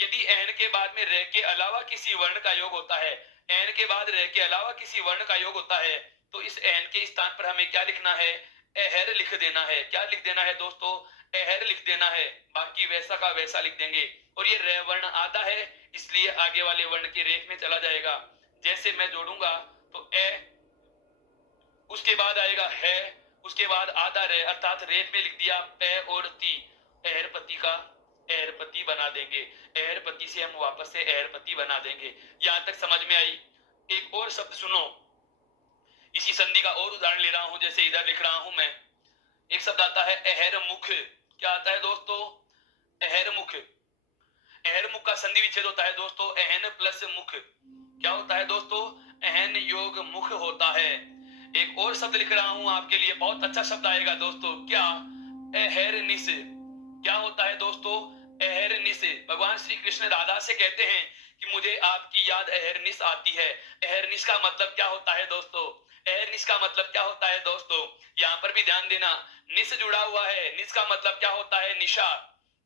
यदि एहन के बाद में रे के अलावा किसी वर्ण का योग होता है, एहन के बाद रे के अलावा किसी वर्ण का योग होता है, तो इस एहन के स्थान पर हमें क्या लिखना है? एहर लिख देना है। क्या लिख देना है दोस्तों? एहर लिख देना है। बाकी वैसा का वैसा लिख देंगे। और ये रे वर्ण आधा है, इसलिए आगे वाले वर्ण के रेख में चला जाएगा। जैसे मैं जोड़ूंगा तो ए, उसके बाद आएगा है, उसके बाद आधा रे, अर्थात रेख में लिख दिया पे और ती। एहरपति का एहरपति बना देंगे। एहरपति से हम वापस से एहरपति बना देंगे। यहां तक समझ में आई? एक और शब्द सुनो, इसी संधि का और उदाहरण ले रहा हूं। जैसे इधर लिख रहा हूं मैं, एक शब्द आता है अहर मुख। क्या आता है दोस्तों? अहर मुख। अहर मुख का संधि विच्छेद होता है दोस्तों एहन प्लस मुख। क्या होता है दोस्तों? अहन योग मुख होता है। एक और शब्द लिख रहा हूं आपके लिए, बहुत अच्छा शब्द आएगा दोस्तों। क्या? अहरनिश। क्या होता है दोस्तों? अहरनिश। भगवान श्री कृष्ण राधा से कहते हैं कि मुझे आपकी याद अहरनिश आती है। अहरनिश का मतलब क्या होता है दोस्तों? अहरनिश का मतलब क्या होता है दोस्तों? यहाँ पर भी ध्यान देना, निश जुड़ा हुआ है। निश का मतलब क्या होता है? निशा।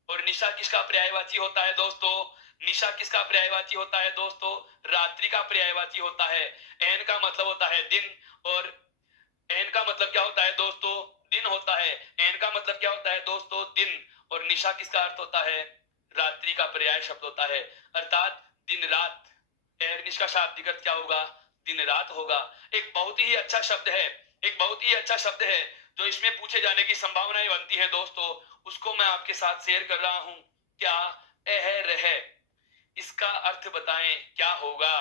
और निशा किसका पर्यायवाची होता है दोस्तों? निशा किसका पर्यायवाची होता है दोस्तों? रात्रि का पर्यायवाची होता है। एन का मतलब होता है दिन, और एन का मतलब क्या होता है दोस्तों? दिन होता है। एन का मतलब क्या होता है दोस्तों? दिन। और निशा किसका अर्थ होता है? रात्रि का पर्याय शब्द होता है, अर्थात दिन रात। एरनिश का शाब्दिक अर्थ क्या होगा? दिन रात होगा। एक बहुत ही अच्छा शब्द है, एक बहुत ही अच्छा शब्द है जो इसमें पूछे जाने की संभावनाएं बनती हैं दोस्तों, उसको मैं आपके साथ शेयर कर रहा हूं। क्या? अहर है। इसका अर्थ बताएं क्या होगा?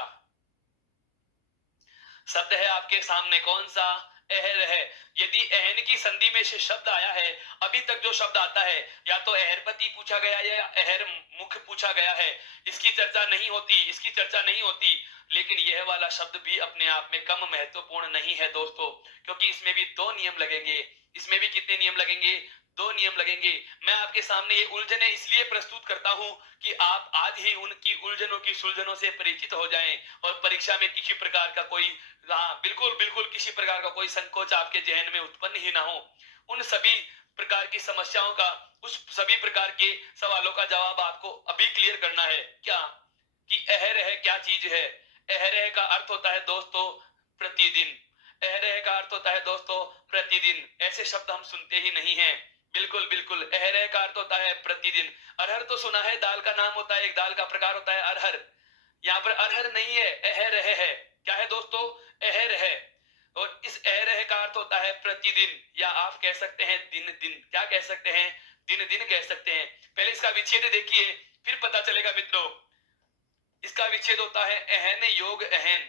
शब्द है आपके सामने कौन सा? अहर है। यदि अहन की संधि में से शब्द आया है, अभी तक जो शब्द आता है, या तो अहरपति पूछा गया है या अहर मुख पूछा गया है, इसकी चर्चा नहीं होती, इसकी चर्चा नहीं होती। लेकिन यह वाला शब्द भी अपने आप में कम महत्वपूर्ण नहीं है दोस्तों, क्योंकि इसमें भी दो नियम लगेंगे। इसमें भी कितने नियम लगेंगे? दो नियम लगेंगे। मैं आपके सामने ये उलझने इसलिए प्रस्तुत करता हूं कि आप आज ही उनकी उलझनों की सुलझनों से परिचित हो जाएं, और परीक्षा में किसी प्रकार का कोई, हाँ बिल्कुल बिल्कुल, किसी प्रकार का कोई संकोच आपके जहन में उत्पन्न ही ना हो। उन सभी प्रकार की समस्याओं का, उस सभी प्रकार के सवालों का जवाब आपको अभी क्लियर करना है। क्या? कि अहर है क्या चीज है? अहर है का अर्थ होता है दोस्तों प्रतिदिन। अहर है का अर्थ होता है दोस्तों प्रतिदिन। ऐसे शब्द हम सुनते ही नहीं हैं। बिल्कुल बिल्कुल, अहर का अर्थ होता है प्रतिदिन। अरहर तो सुना है, दाल का नाम होता है, एक दाल का प्रकार होता है अरहर। यहाँ पर अरहर नहीं है, अहर है। क्या है दोस्तों? अहर है। और इस अहर का अर्थ होता है प्रतिदिन, या आप कह सकते हैं दिन दिन। क्या कह सकते हैं? दिन दिन कह सकते हैं। पहले इसका विच्छेद देखिए, फिर पता चलेगा मित्रों। इसका विच्छेद होता है अहन योग अहन।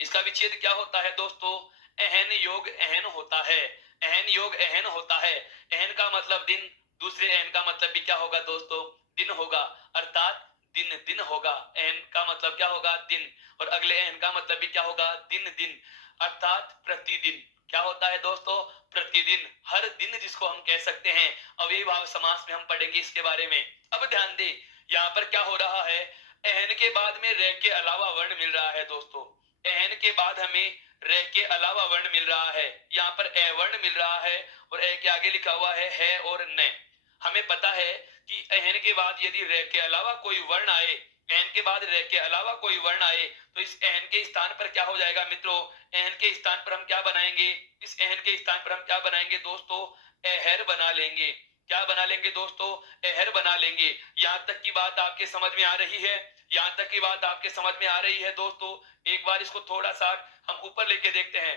इसका विच्छेद क्या होता है दोस्तों? अहन योग अहन होता है। अहन योग अहन होता है। अहन का मतलब दिन, दूसरे अहन का मतलब भी क्या होगा दोस्तों? दिन होगा, अर्थात दिन दिन होगा। अहन का मतलब क्या होगा? दिन। और अगले अहन का मतलब भी क्या होगा? दिन दिन, अर्थात प्रतिदिन। क्या होता है दोस्तों? प्रतिदिन, हर दिन, जिसको हम कह सकते हैं। अव्ययीभाव समास में हम पढ़ेंगे इसके बारे में। अब ध्यान दे, यहाँ पर क्या हो रहा है? अहन के बाद में रे के अलावा वर्ण मिल रहा है दोस्तों। एन के बाद हमें रे के अलावा वर्ण मिल रहा है। यहाँ पर ए वर्ण मिल रहा है, और ए के आगे लिखा हुआ है और न। हमें पता है कि एन के बाद यदि रे के अलावा कोई वर्ण आए, एन के बाद रे के अलावा कोई वर्ण आए, तो इस एन के स्थान पर क्या हो जाएगा मित्रों? एन के स्थान पर हम क्या बनाएंगे? इस एन के स्थान पर हम क्या बनाएंगे दोस्तों? एहर बना लेंगे। क्या बना लेंगे दोस्तों? एहर बना लेंगे। यहाँ तक की बात आपके समझ में आ रही है? यहाँ तक की बात आपके समझ में आ रही है दोस्तों? एक बार इसको थोड़ा सा हम ऊपर लेके देखते हैं,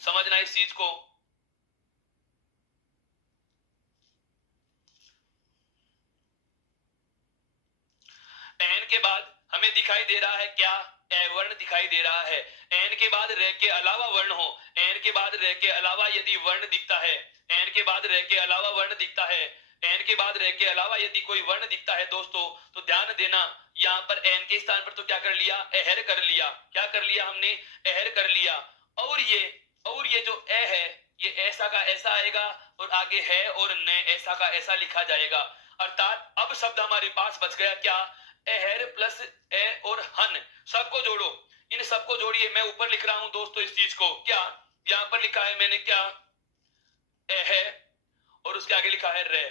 समझना इस चीज को। एन के बाद हमें दिखाई दे रहा है क्या? ए वर्ण दिखाई दे रहा है। एन के बाद रे के अलावा वर्ण हो, एन के बाद रे के अलावा यदि वर्ण दिखता है, एन के बाद रे के अलावा वर्ण दिखता है, एन के बाद रे के अलावा यदि कोई वर्ण दिखता है दोस्तों, तो ध्यान देना, यहाँ पर एन के स्थान पर तो क्या कर लिया? एहर कर लिया। क्या कर लिया हमने? एहर कर लिया। और ये जो ए है, ये ऐसा का ऐसा आएगा, और आगे है और न ऐसा का ऐसा लिखा जाएगा। अर्थात अब शब्द हमारे पास बच गया क्या? एहर प्लस ए और हन। सबको जोड़ो, इन सबको जोड़िए। मैं ऊपर लिख रहा हूं दोस्तों इस चीज को। क्या? यहां पर लिखा है मैंने क्या? ए है, और उसके आगे लिखा है रे,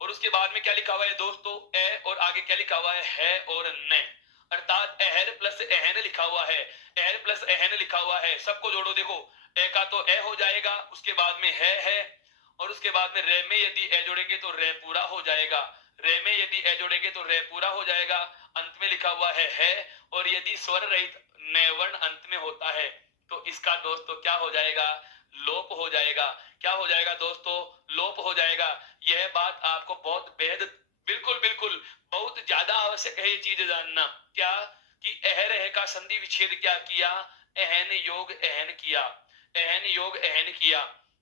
और उसके बाद में क्या लिखा हुआ है दोस्तों? ए, और आगे क्या लिखा हुआ है और न। अर्थात एहर प्लस एहन लिखा हुआ है। एहर प्लस एहन लिखा हुआ है। सबको जोड़ो, देखो, ए का तो ए हो जाएगा, उसके बाद में है, और उसके बाद में रे में यदि ए जोड़ेंगे तो रे पूरा हो जाएगा। रे में यदि ए जोड़ेंगे तो रे पूरा हो जाएगा। अंत में लिखा हुआ है, और यदि स्वर रहित नैवर्ण अंत में होता है, तो इसका दोस्तों क्या हो जाएगा? लोप हो जाएगा। क्या हो जाएगा दोस्तों? लोप हो जाएगा। यह बात आपको बहुत बेहद, बिल्कुल बिल्कुल, बहुत ज्यादा आवश्यक है ये चीज जानना। क्या? कि अहर है का संधि विच्छेद क्या किया? अहन योग अहन किया। अहन योग अहन किया।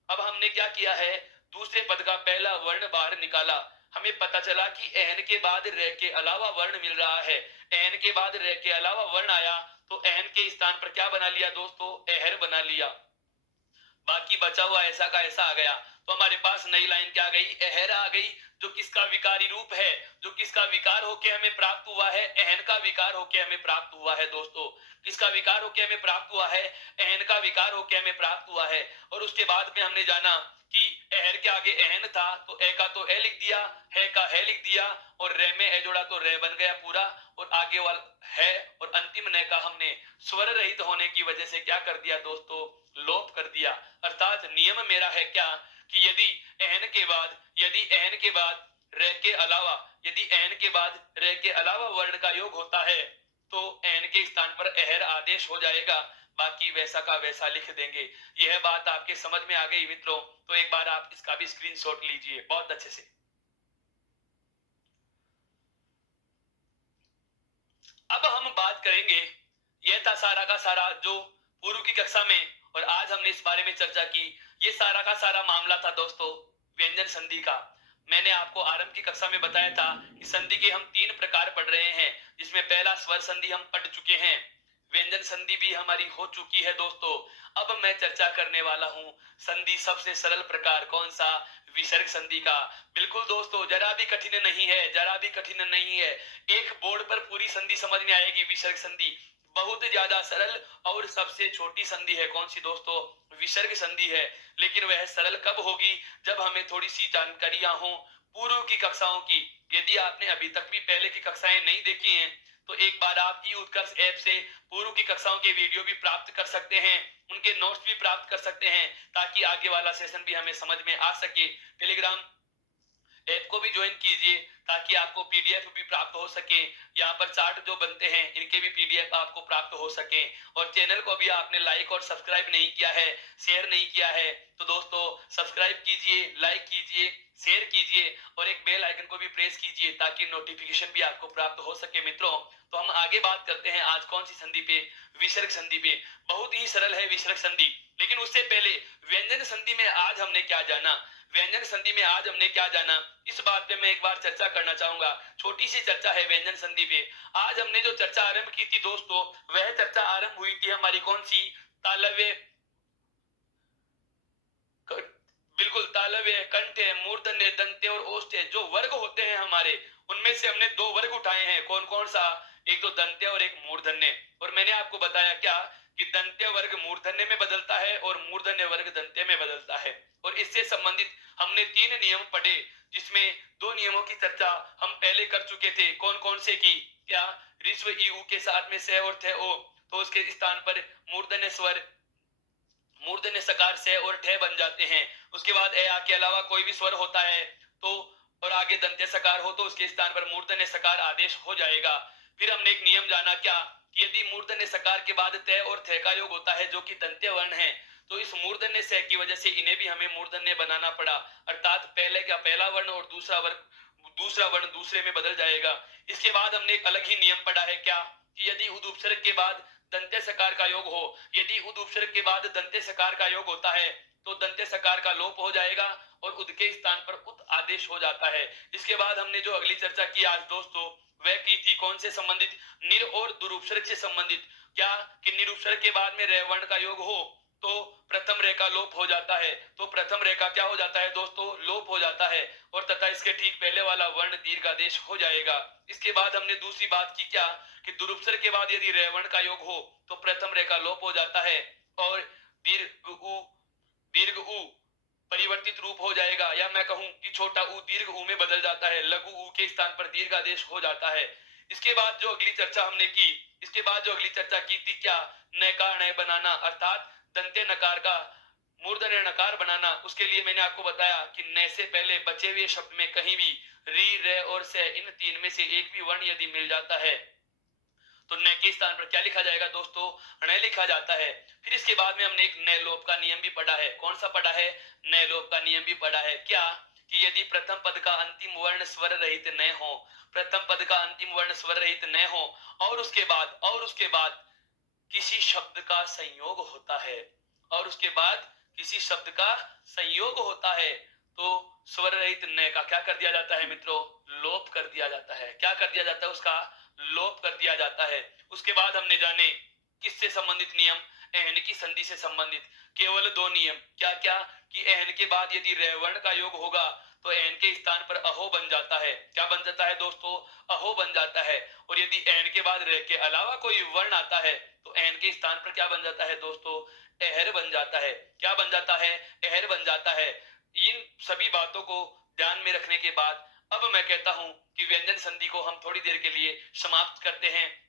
अब हमने क्या किया है? दूसरे पद का पहला वर्ण बाहर निकाला। हमें पता चला कि एहन के बाद रे के अलावा वर्ण मिल रहा है। एहन के बाद रे के अलावा वर्ण आया तो एहन के स्थान पर क्या बना लिया दोस्तों, एहर बना लिया। बाकी बचा हुआ ऐसा का ऐसा आ गया। तो हमारे पास नई लाइन क्या आ गई, एहर आ गई, जो किसका विकारी रूप है, जो किसका विकार होके हमें प्राप्त हुआ है, एहन का विकार होके हमें प्राप्त हुआ है दोस्तों। किसका विकार होके हमें प्राप्त हुआ है, एहन का विकार होके हमें प्राप्त हुआ है। और उसके बाद में हमने जाना कि एहर के आगे एहन था तो ए का तो ए लिख दिया, है का है लिख दिया, और रे में ए जोड़ा तो रे बन गया पूरा, और आगे वाला है और अंतिम न का हमने स्वर रहित होने की वजह से क्या कर दिया दोस्तों, लोप कर दिया। अर्थात नियम मेरा है क्या कि यदि एहन के बाद, यदि एहन के बाद रे के अलावा, यदि एहन के बाद रे के अलावा वर्ण का योग होता है तो एहन के स्थान पर एहर आदेश हो जाएगा, बाकी वैसा का वैसा लिख देंगे। यह बात आपके समझ में आ गई मित्रों? तो एक बार आप इसका भी स्क्रीनशॉट लीजिए बहुत अच्छे से। अब हम बात करेंगे, यह था सारा का सारा जो पूर्व की कक्षा में और आज हमने इस बारे में चर्चा की, ये सारा का सारा मामला था दोस्तों व्यंजन संधि का। मैंने आपको आरंभ की कक्षा में बताया था कि संधि के हम 3 प्रकार पढ़ रहे हैं, जिसमें पहला स्वर संधि हम पढ़ चुके हैं, व्यंजन संधि भी हमारी हो चुकी है दोस्तों। अब मैं चर्चा करने वाला हूं संधि सबसे सरल प्रकार कौन सा, विसर्ग संधि का। बिल्कुल दोस्तों, जरा भी कठिन नहीं है, जरा भी कठिन नहीं है। एक बोर्ड पर पूरी संधि समझ में आएगी, विसर्ग संधि बहुत ज्यादा सरल और सबसे छोटी संधि है। कौन सी दोस्तों, विसर्ग संधि है। लेकिन वह सरल कब होगी, जब हमें थोड़ी सी जानकारियां हो पूर्व की कक्षाओं की। यदि आपने अभी तक भी पहले की कक्षाएं नहीं देखी हैं तो एक बार आप ई उत्कर्ष ऐप से पूर्व की कक्षाओं के वीडियो भी प्राप्त कर सकते हैं, उनके नोट्स भी प्राप्त कर सकते हैं, ताकि आगे वाला सेशन भी हमें समझ में आ सके। टेलीग्राम ऐप को भी ज्वाइन कीजिए ताकि आपको पीडीएफ भी प्राप्त हो सके। यहाँ पर चार्ट जो बनते हैं इनके भी पीडीएफ आपको प्राप्त हो सके। और चैनल को भी आपने लाइक और सब्सक्राइब नहीं किया है, शेयर नहीं किया है, तो दोस्तों सब्सक्राइब कीजिए, लाइक कीजिए, शेयर कीजिए और एक बेल आइकन को भी प्रेस कीजिए ताकि नोटिफिकेशन भी आपको प्राप्त हो सके। मित्रों, तो हम आगे बात करते हैं आज कौन सी संधि पे, विसर्ग संधि पे। बहुत ही सरल है विसर्ग संधि। लेकिन उससे पहले व्यंजन संधि में आज हमने क्या जाना, व्यंजन संधि में आज हमने क्या जाना, इस बात पे मैं एक बार चर्चा करना चाहूंगा। छोटी सी चर्चा है व्यंजन संधि पे। आज हमने जो चर्चा आरंभ की थी दोस्तों, वह चर्चा आरंभ हुई थी हमारी कौन सी, तालव्य, बिल्कुल तालव्य, कंठ्य, मूर्धन्य, दंत्य और ओष्ठ्य जो वर्ग होते हैं हमारे, उनमें से हमने 2 वर्ग उठाए हैं। कौन कौन सा, एक तो दंत्य और एक मूर्धन्य। और मैंने आपको बताया क्या कि दंत्य वर्ग मूर्धन्य में बदलता है और मूर्धन्य वर्ग दंत्य में बदलता है। और इससे संबंधित हमने 3 नियम पढ़े, जिसमें 2 नियमों की चर्चा हम पहले कर चुके थे। कौन कौन से की, क्या ऋस्व ई उ के साथ में से और थे ओ, तो उसके स्थान पर मूर्धन्य स्वर, मूर्धन्य सकार से और ठे बन जाते हैं। उसके बाद ए आ के अलावा कोई भी स्वर होता है तो, और आगे दंत्य सकार हो तो उसके स्थान पर मूर्धन्य सकार आदेश हो जाएगा। फिर हमने एक नियम जाना क्या कि यदि मूर्धन्य सकार के बाद तय और थे का योग होता है जो कि दंत्य वर्ण है, तो इस मूर्धन्य से की वजह से इन्हें भी हमें मूर्धन्य बनाना पड़ा। अर्थात पहले का पहला वर्ण और दूसरा वर्ण दूसरे में बदल जाएगा। इसके बाद हमने एक अलग ही नियम पढ़ा है क्या कि यदि उद उपसर्ग के बाद दंत्य सकार का योग हो, यदि उद उपसर्ग के बाद दंत्य सकार का योग होता है तो दंत्य सकार का लोप हो जाएगा और उद के स्थान पर उत आदेश हो जाता है। इसके बाद हमने जो अगली चर्चा की आज दोस्तों, वह की थी कौन से संबंधित, निर और दुरुपसर्ग से संबंधित। क्या कि निरुपसर्ग के बाद में रे वर्ण का योग हो तो प्रथम रेखा लोप हो जाता है, तो प्रथम रेखा क्या हो जाता है दोस्तों, लोप हो जाता है, और तथा इसके ठीक पहले वाला वर्ण दीर्घादेश हो जाएगा। इसके बाद हमने दूसरी बात की क्या कि दुरुपसर्ग के बाद यदि रेवण का योग हो तो प्रथम रेखा लोप हो जाता है और दीर्घ उ परिवर्तित रूप हो जाएगा, या मैं कहूं कि छोटा ऊ दीर्घ ऊ में बदल जाता है, लघु ऊ के स्थान पर दीर्घादेश हो जाता है। इसके बाद जो अगली चर्चा हमने की, इसके बाद जो अगली चर्चा की थी क्या, नकार नय बनाना, अर्थात दंते नकार का मूर्धन्य नकार बनाना। उसके लिए मैंने आपको बताया कि न से पहले बचे हुए शब्द में कहीं भी री, रे और से, इन 3 में से एक भी वर्ण यदि मिल जाता है तो न के स्थान पर क्या लिखा जाएगा दोस्तों, न लिखा जाता है। फिर इसके बाद में हमने एक नए लोप का नियम भी पढ़ा है। कौन सा पढ़ा है, नए लोप का नियम भी पढ़ा है क्या कि यदि प्रथम पद का अंतिम वर्ण स्वर रहित न हो, प्रथम पद का अंतिम वर्ण स्वर रहित न हो और उसके बाद किसी शब्द का संयोग होता है, और उसके बाद किसी शब्द का संयोग होता है, तो स्वर रहित न का क्या कर दिया जाता है मित्रों? लोप कर दिया जाता है। क्या कर दिया जाता है? उसका लोप कर दिया जाता है। उसके बाद हमने जाने किससे संबंधित नियम? एहन की संधि से संबंधित केवल दो नियम। क्या क्या? कि एहन के बाद यदि रेवर्ण का योग होगा तो एन के स्थान पर अहो बन जाता है। क्या बन जाता है दोस्तों? अहो बन जाता है। और यदि एन के बाद रे के अलावा कोई वर्ण आता है तो एन के स्थान पर क्या बन जाता है दोस्तों? एहर बन जाता है। क्या बन जाता है? एहर बन जाता है। इन सभी बातों को ध्यान में रखने के बाद अब मैं कहता हूं कि व्यंजन संधि को हम थोड़ी देर के लिए समाप्त करते हैं।